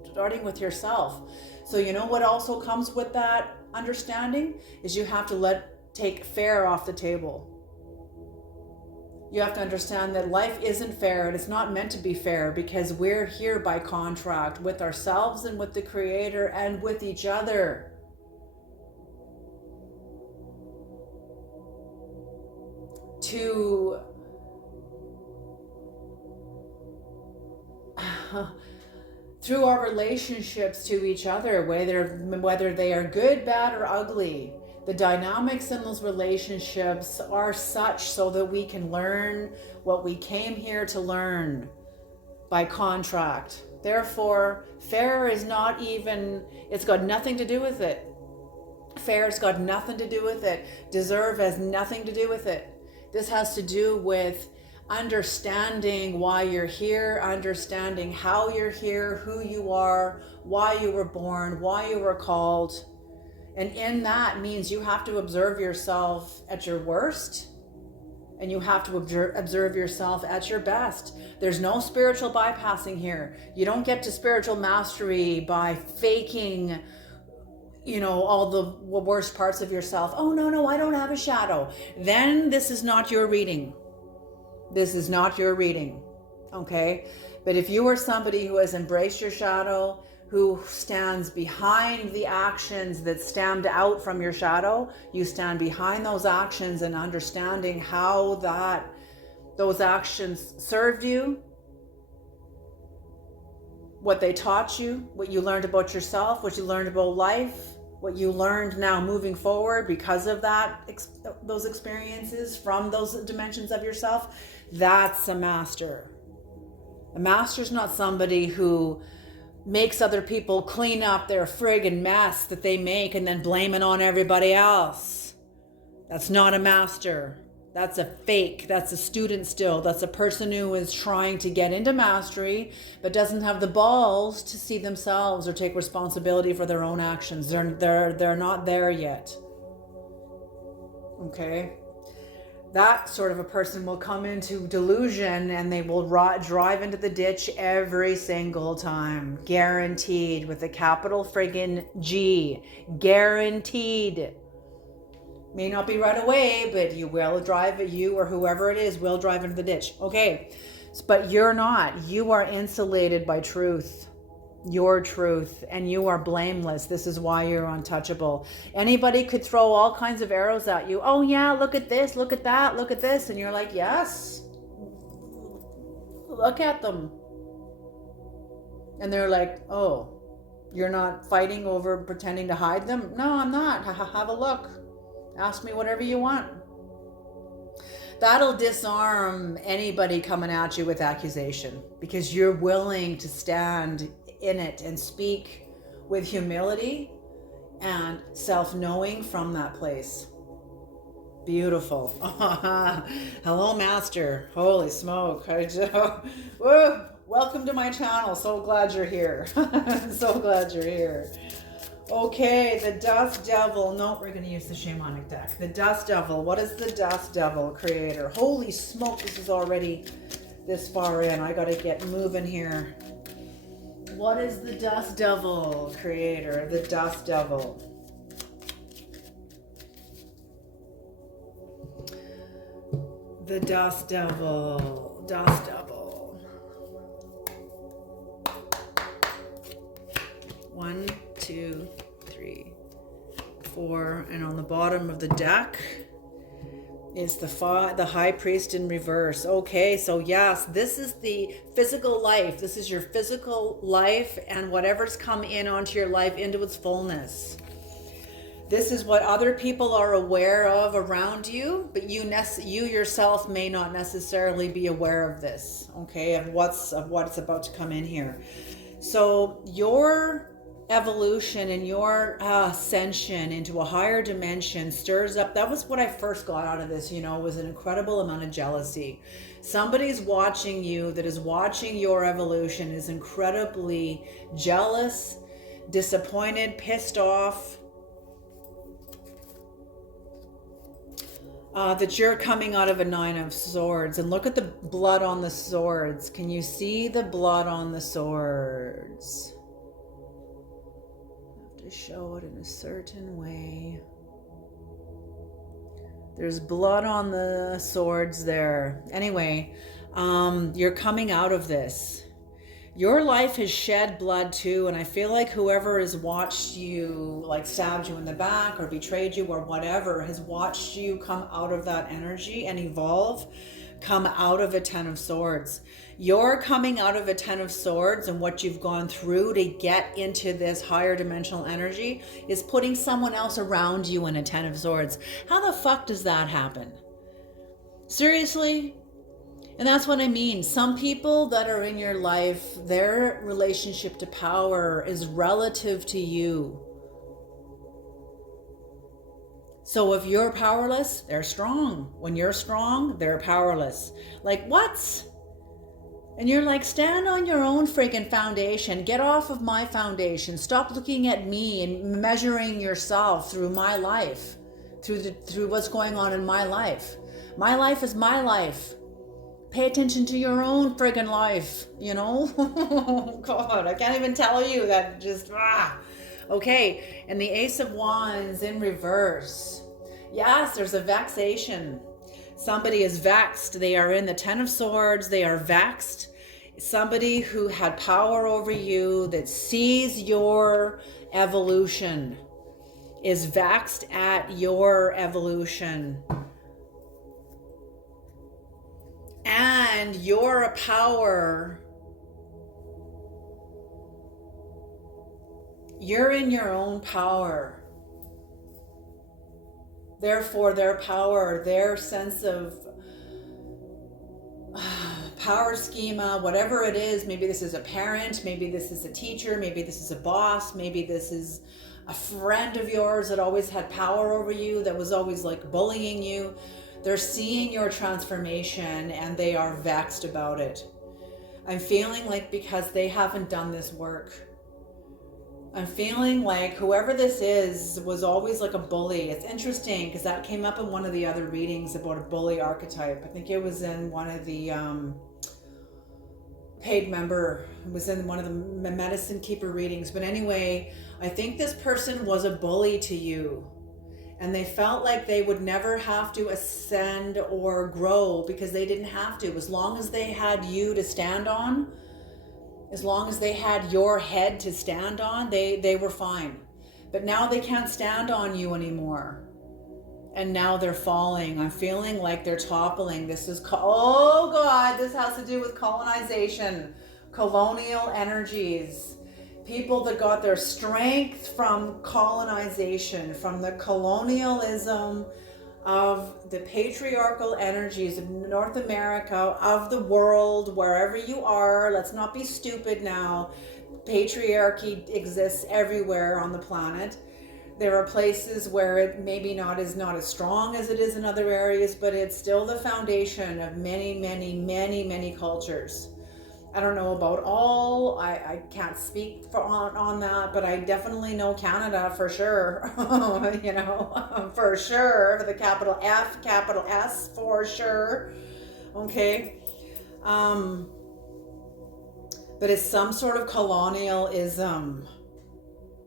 starting with yourself. So you know what also comes with that understanding is you have to take fair off the table. You have to understand that life isn't fair, and it's not meant to be fair, because we're here by contract with ourselves and with the Creator and with each other. Through our relationships to each other, whether they are good, bad, or ugly, the dynamics in those relationships are such so that we can learn what we came here to learn by contract. Therefore, fair is not even, it's got nothing to do with it. Fair's got nothing to do with it. Deserve has nothing to do with it. This has to do with understanding why you're here, understanding how you're here, who you are, why you were born, why you were called. And in that means you have to observe yourself at your worst, and you have to observe yourself at your best. There's no spiritual bypassing here. You don't get to spiritual mastery by faking, all the worst parts of yourself. Oh, no, I don't have a shadow. Then this is not your reading. This is not your reading, okay? But if you are somebody who has embraced your shadow, who stands behind the actions that stand out from your shadow, you stand behind those actions and understanding how those actions served you, what they taught you, what you learned about yourself, what you learned about life, what you learned now moving forward because of those experiences from those dimensions of yourself, that's a master. A master's not somebody who makes other people clean up their friggin' mess that they make and then blame it on everybody else. That's not a master. That's a fake. That's a student still. That's a person who is trying to get into mastery but doesn't have the balls to see themselves or take responsibility for their own actions. They're not there yet. Okay? That sort of a person will come into delusion and they will drive into the ditch every single time. Guaranteed, with a capital friggin' G. Guaranteed. May not be right away, but you or whoever it is will drive into the ditch. Okay, but you're not. You are insulated by truth. your truth, and you are blameless. This is why you're untouchable. Anybody could throw all kinds of arrows at you. Oh yeah, look at this, look at that, look at this. And you're like, yes, look at them. And they're like, oh, you're not fighting over pretending to hide them? No, I'm not. Have a look. Ask me whatever you want. That'll disarm anybody coming at you with accusation, because you're willing to stand in it and speak with humility and self-knowing from that place. Beautiful. Hello, Master. Holy smoke. Woo. Welcome to my channel. So glad you're here. So glad you're here. Okay, the Dust Devil. No, we're going to use the Shamanic deck. The Dust Devil. What is the Dust Devil, Creator? Holy smoke, this is already this far in. I got to get moving here. What is the Dust Devil, Creator? The Dust Devil. The Dust Devil. Dust Devil. 1, 2, 3, 4, and on the bottom of the deck is the High Priest in reverse. Okay, so yes, this is the physical life. This is your physical life and whatever's come in onto your life into its fullness. This is what other people are aware of around you, but you yourself may not necessarily be aware of this, okay, of what's about to come in here. So your evolution and your ascension into a higher dimension stirs up. That was what I first got out of this, was an incredible amount of jealousy. Somebody's watching you that is watching your evolution, is incredibly jealous, disappointed, pissed off, that you're coming out of a 9 of Swords. And look at the blood on the swords. Can you see the blood on the swords? Show it in a certain way. There's blood on the swords there. Anyway, you're coming out of this. Your life has shed blood too, and I feel like whoever has watched you, like stabbed you in the back or betrayed you or whatever, has watched you come out of that energy and evolve, come out of a 10 of Swords. You're coming out of a 10 of Swords, and what you've gone through to get into this higher dimensional energy is putting someone else around you in a 10 of Swords. How the fuck does that happen? Seriously? And that's what I mean. Some people that are in your life, their relationship to power is relative to you. So if you're powerless, they're strong. When you're strong, they're powerless. Like, what? And you're like, stand on your own freaking foundation. Get off of my foundation. Stop looking at me and measuring yourself through my life, through what's going on in my life. My life is my life. Pay attention to your own friggin' life, Oh, God, I can't even tell you that. Okay, and the Ace of Wands in reverse. Yes, there's a vexation. Somebody is vexed. They are in the 10 of Swords. They are vexed. Somebody who had power over you that sees your evolution is vexed at your evolution. And you're a power. You're in your own power. Therefore, their power, their sense of power schema, whatever it is, maybe this is a parent, maybe this is a teacher, maybe this is a boss, maybe this is a friend of yours that always had power over you, that was always like bullying you. They're seeing your transformation and they are vexed about it. I'm feeling like because they haven't done this work. I'm feeling like whoever this is was always like a bully. It's interesting because that came up in one of the other readings about a bully archetype. I think it was in one of the paid member, it was in one of the medicine keeper readings. But anyway, I think this person was a bully to you. And they felt like they would never have to ascend or grow because they didn't have to. As long as they had you to stand on, As long as they had your head to stand on, they were fine. But now they can't stand on you anymore. And now they're falling. I'm feeling like they're toppling. This is, oh God, this has to do with colonization, colonial energies. People that got their strength from colonization, from the colonialism of the patriarchal energies of North America, of the world, wherever you are. Let's not be stupid now. Patriarchy exists everywhere on the planet. There are places where it maybe not as strong as it is in other areas, but it's still the foundation of many cultures. I don't know about all. I can't speak on that, but I definitely know Canada for sure. You know, for sure. The capital F, capital S, for sure. Okay. But it's some sort of colonialism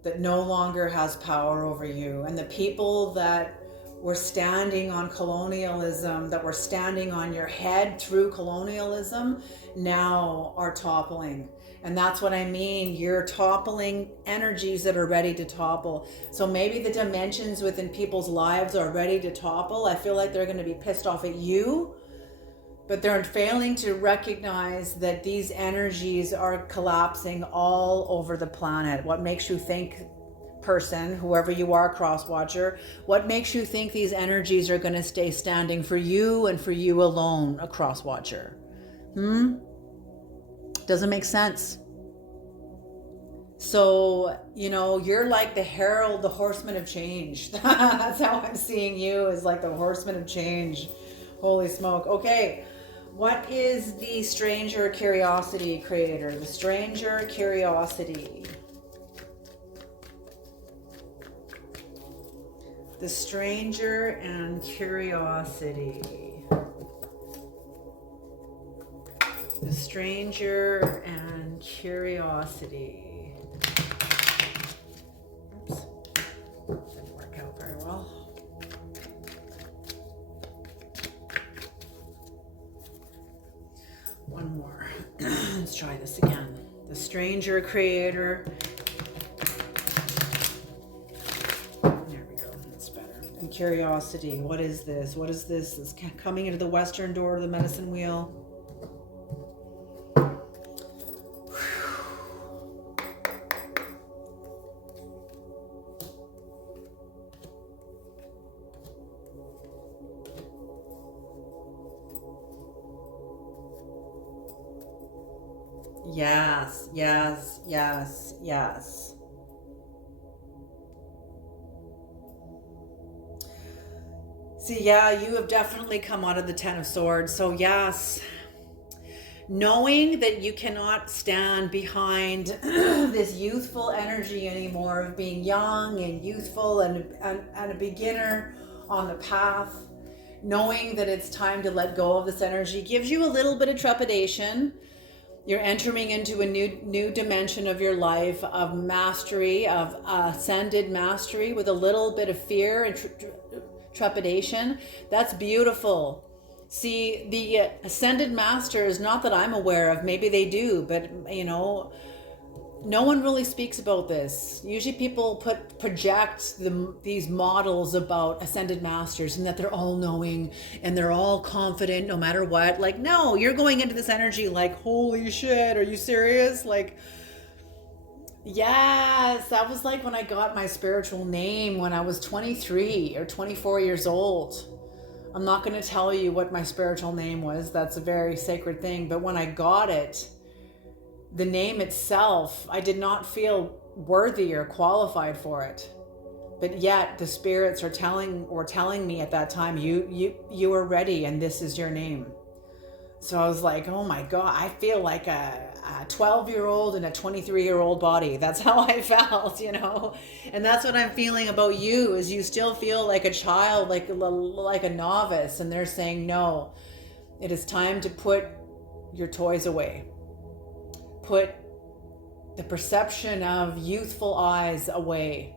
that no longer has power over you. And the people that were standing on colonialism, that were standing on your head through colonialism, now are toppling. And that's what I mean. You're toppling energies that are ready to topple. So maybe the dimensions within people's lives are ready to topple. I feel like they're going to be pissed off at you, but they're failing to recognize that these energies are collapsing all over the planet. What makes you think, person, whoever you are, cross watcher, what makes you think these energies are going to stay standing for you and for you alone, a cross watcher? Doesn't make sense. So, you know, you're like the herald, the horseman of change. That's how I'm seeing you, as like the horseman of change. Holy smoke. Okay. What is the stranger curiosity creator? The stranger curiosity. The stranger and curiosity. The stranger and curiosity. Oops. Didn't work out very well. One more. Let's try this again. The stranger creator. There we go. That's better. And curiosity. What is this? What is this? It's coming into the western door of the medicine wheel. Yes, yes, yes, yes. See, yeah, you have definitely come out of the Ten of Swords. So yes, knowing that you cannot stand behind this youthful energy anymore of being young and youthful and a beginner on the path, knowing that it's time to let go of this energy gives you a little bit of trepidation. You're entering into a new dimension of your life, of mastery, of ascended mastery, with a little bit of fear and trepidation. That's beautiful. See, the ascended masters, not that I'm aware of, maybe they do, but you know, no one really speaks about this. Usually people project these models about ascended masters and that they're all knowing and they're all confident no matter what. Like, no, you're going into this energy like, holy shit, are you serious? Like, yes, that was like when I got my spiritual name when I was 23 or 24 years old. I'm not going to tell you what my spiritual name was. That's a very sacred thing. But when I got it, the name itself, I did not feel worthy or qualified for it. But yet the spirits are telling me at that time, you are ready and this is your name. So I was like, oh my God, I feel like a 12-year-old in a 23-year-old body. That's how I felt, you know? And that's what I'm feeling about you, is you still feel like a child, like a novice. And they're saying, no, it is time to put your toys away. Put the perception of youthful eyes away,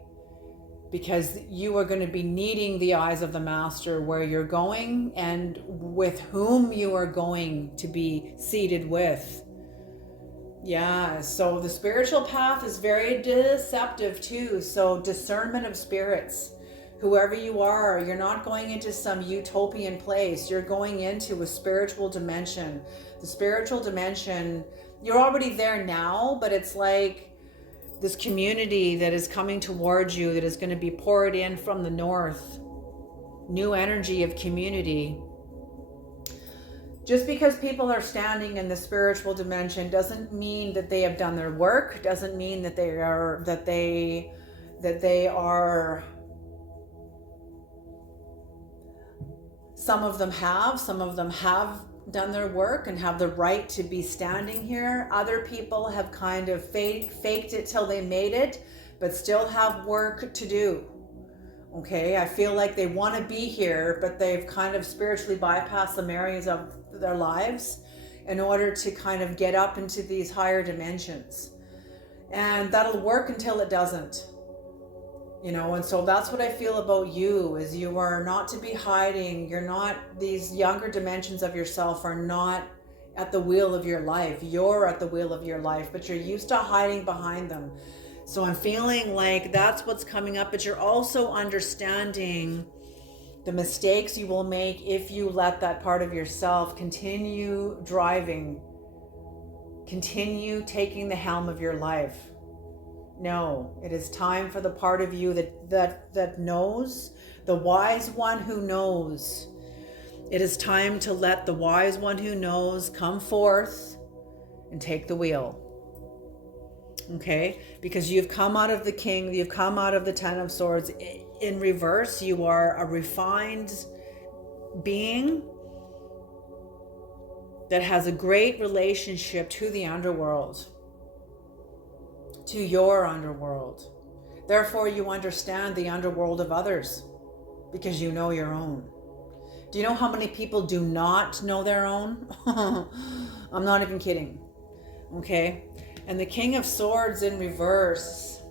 because you are going to be needing the eyes of the master where you're going and with whom you are going to be seated with. Yeah, so the spiritual path is very deceptive too. So discernment of spirits. Whoever you are, you're not going into some utopian place. You're going into a spiritual dimension. The spiritual dimension, you're already there now, but it's like this community that is coming towards you that is going to be poured in from the north. New energy of community. Just because people are standing in the spiritual dimension doesn't mean that they have done their work, doesn't mean that they are some of them have done their work and have the right to be standing here. Other people have kind of faked it till they made it, but still have work to do. Okay, I feel like they want to be here, but they've kind of spiritually bypassed some areas of their lives in order to kind of get up into these higher dimensions. And that'll work until it doesn't. You know, and so that's what I feel about you, is you are not to be hiding. You're not, these younger dimensions of yourself are not at the wheel of your life. You're at the wheel of your life, but you're used to hiding behind them. So I'm feeling like that's what's coming up, but you're also understanding the mistakes you will make if you let that part of yourself continue driving, continue taking the helm of your life. No, it is time for the part of you that knows, the wise one who knows. It is time to let the wise one who knows come forth and take the wheel. Okay, because you've come out of the king, you've come out of the 10 of swords in reverse. You are a refined being that has a great relationship to the underworld, to your underworld. Therefore, you understand the underworld of others because you know your own. Do you know how many people do not know their own? I'm not even kidding. Okay. And the King of Swords in reverse.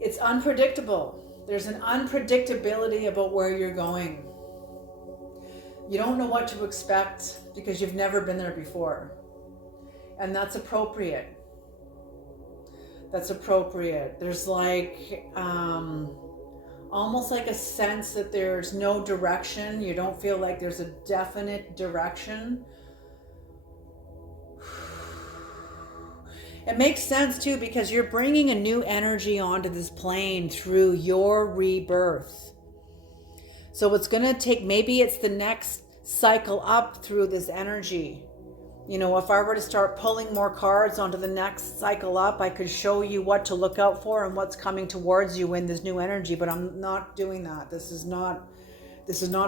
It's unpredictable. There's an unpredictability about where you're going. You don't know what to expect because you've never been there before. And that's appropriate. That's appropriate. There's like, almost like a sense that there's no direction. You don't feel like there's a definite direction. It makes sense too, because you're bringing a new energy onto this plane through your rebirth. So it's going to take, maybe it's the next cycle up through this energy. You know, if I were to start pulling more cards onto the next cycle up, I could show you what to look out for and what's coming towards you in this new energy, but I'm not doing that. This is not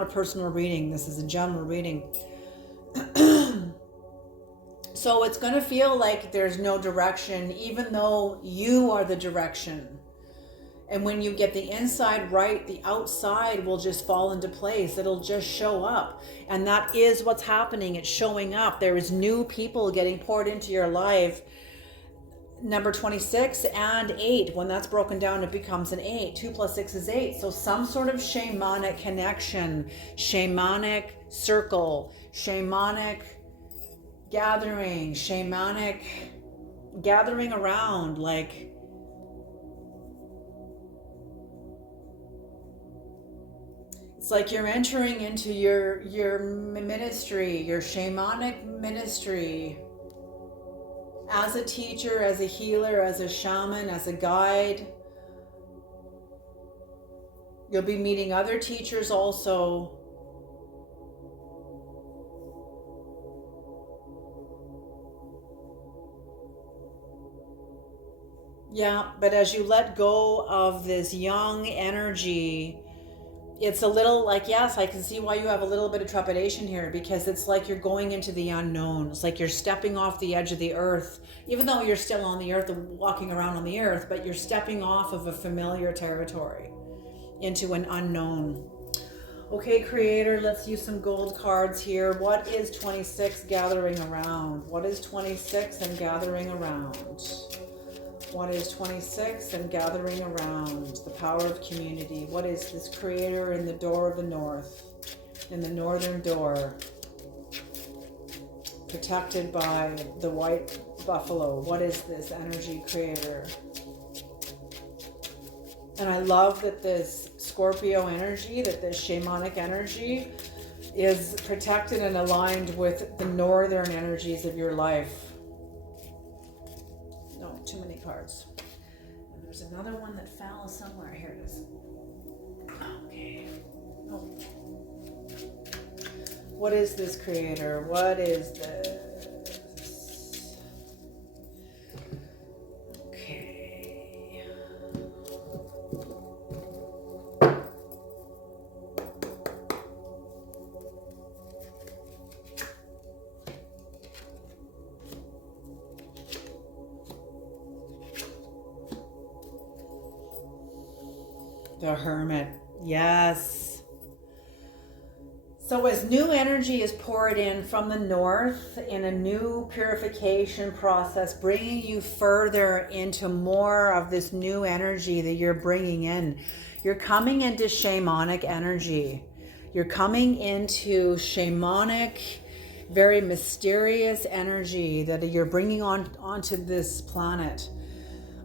a personal reading. This is a general reading. So it's going to feel like there's no direction, even though you are the direction. And when you get the inside right, the outside will just fall into place. It'll just show up. And that is what's happening. It's showing up. There is new people getting poured into your life. Number 26 and 8. When that's broken down, it becomes an 8. 2 plus 6 is 8. So some sort of shamanic connection, shamanic circle, shamanic gathering, shamanic gathering around, like it's like you're entering into your ministry, your shamanic ministry, as a teacher, as a healer, as a shaman, as a guide. You'll be meeting other teachers also. Yeah, but as you let go of this young energy, it's a little like, yes, I can see why you have a little bit of trepidation here, because it's like you're going into the unknown. It's like you're stepping off the edge of the earth, even though you're still on the earth and walking around on the earth, but you're stepping off of a familiar territory into an unknown. Okay, Creator, let's use some gold cards here. What is 26 gathering around? What is 26 and gathering around? What is 26 and gathering around? The power of community. What is this Creator in the door of the north? In the northern door. Protected by the white buffalo. What is this energy, Creator? And I love that this Scorpio energy, that this shamanic energy is protected and aligned with the northern energies of your life. No, too many cards. And there's another one that fell somewhere. Here it is. Okay. Oh. What is this, Creator? What is this? The Hermit. Yes. So as new energy is poured in from the north in a new purification process, bringing you further into more of this new energy that you're bringing in, you're coming into shamanic energy. You're coming into shamanic, very mysterious energy that you're bringing onto this planet,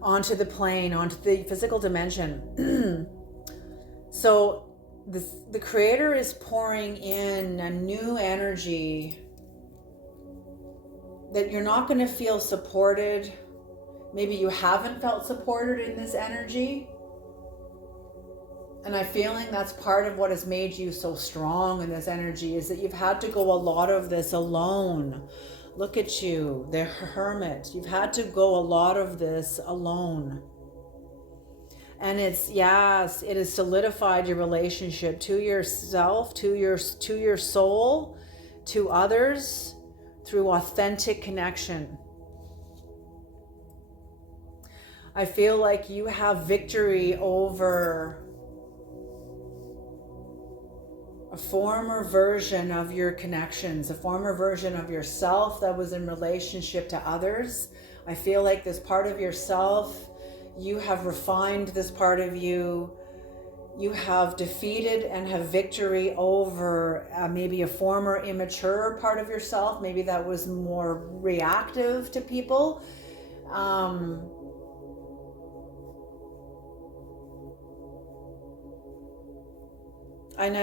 onto the plane, onto the physical dimension. So the Creator is pouring in a new energy that you're not going to feel supported. Maybe you haven't felt supported in this energy. And I'm feeling that's part of what has made you so strong in this energy, is that you've had to go a lot of this alone. Look at you, the Hermit. You've had to go a lot of this alone. And it's, yes, it has solidified your relationship to yourself, to your soul, to others, through authentic connection. I feel like you have victory over a former version of your connections, a former version of yourself that was in relationship to others. I feel like this part of yourself, you have refined this part of you. You have defeated and have victory over maybe a former immature part of yourself. Maybe that was more reactive to people. And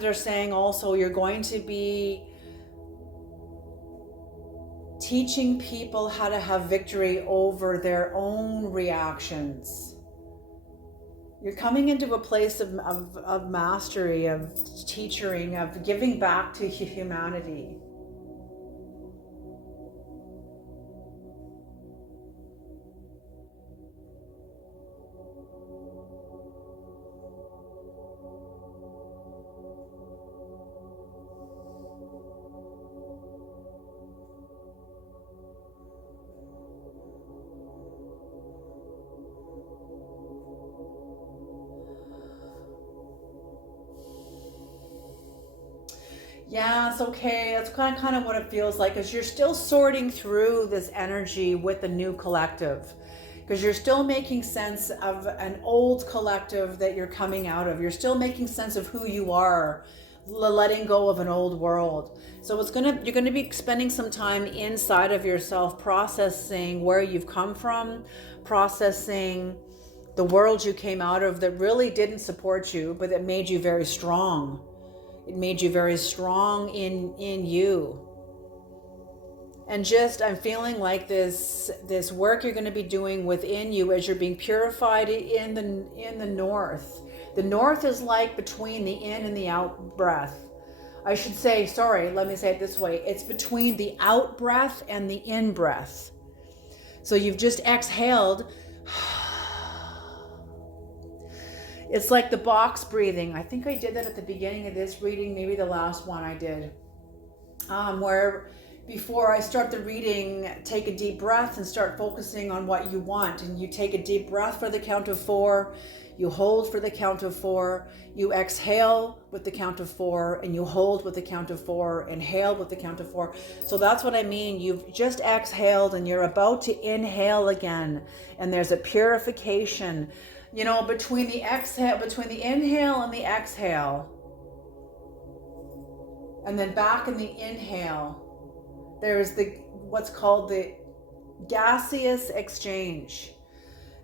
they're saying also you're going to be teaching people how to have victory over their own reactions. You're coming into a place of mastery, of teaching, of giving back to humanity. Yeah, it's okay. That's kind of what it feels like, is you're still sorting through this energy with the new collective, because you're still making sense of an old collective that you're coming out of. You're still making sense of who you are, letting go of an old world. So you're gonna be spending some time inside of yourself, processing where you've come from, processing the world you came out of that really didn't support you, but that made you very strong. It made you very strong in you. And I'm feeling like this work you're going to be doing within you as you're being purified in the north. The north is like between the in and the out breath. I should say, sorry, let me say it this way. It's between the out breath and the in breath. So you've just exhaled. It's like the box breathing. I think I did that at the beginning of this reading, maybe the last one I did, where before I start the reading, take a deep breath and start focusing on what you want. And you take a deep breath for the count of 4, you hold for the count of 4, you exhale with the count of 4, and you hold with the count of 4, inhale with the count of 4. So that's what I mean. You've just exhaled and you're about to inhale again. And there's a purification, you know, between the inhale and the exhale. And then back in the inhale, there's what's called the gaseous exchange.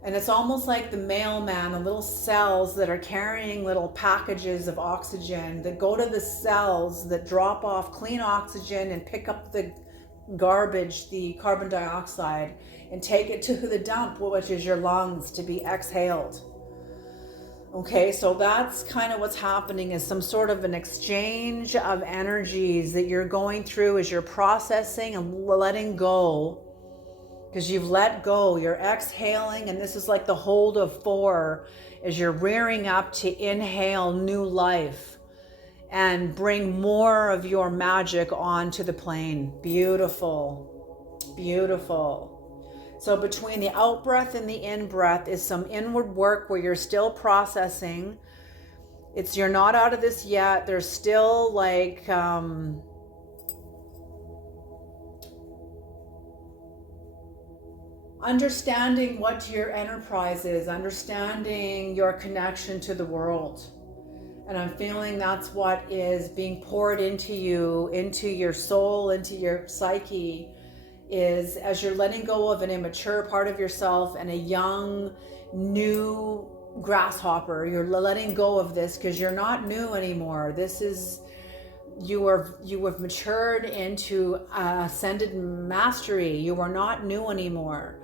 And it's almost like the mailman, the little cells that are carrying little packages of oxygen that go to the cells that drop off clean oxygen and pick up the garbage, the carbon dioxide, and take it to the dump, which is your lungs, to be exhaled. Okay, so that's kind of what's happening, is some sort of an exchange of energies that you're going through as you're processing and letting go, because you've let go. You're exhaling, and this is like the hold of 4 as you're rearing up to inhale new life and bring more of your magic onto the plane. Beautiful, beautiful. So between the out breath and the in breath is some inward work where you're still processing. You're not out of this yet. There's still like understanding what your enterprise is, understanding your connection to the world. And I'm feeling that's what is being poured into you, into your soul, into your psyche, is as you're letting go of an immature part of yourself and a young, new grasshopper. You're letting go of this because you're not new anymore. This is, you have matured into ascended mastery. You are not new anymore.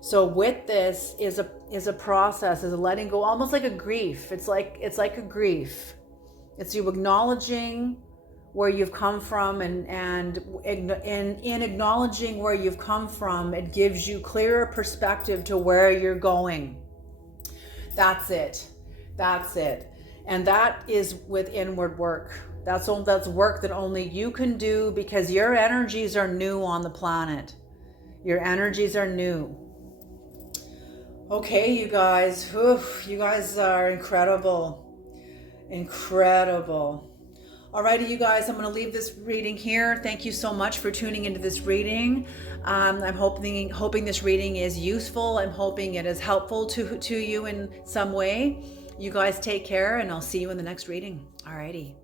So with this is a process, is a letting go, almost like a grief. It's like a grief. It's you acknowledging where you've come from, and in acknowledging where you've come from, it gives you clearer perspective to where you're going. That's it. And that is with inward work. That's work that only you can do, because your energies are new on the planet. Your energies are new. Okay, you guys. Oof, you guys are incredible. Incredible. Alrighty, you guys, I'm going to leave this reading here. Thank you so much for tuning into this reading. I'm hoping this reading is useful. I'm hoping it is helpful to you in some way. You guys take care, and I'll see you in the next reading. Alrighty.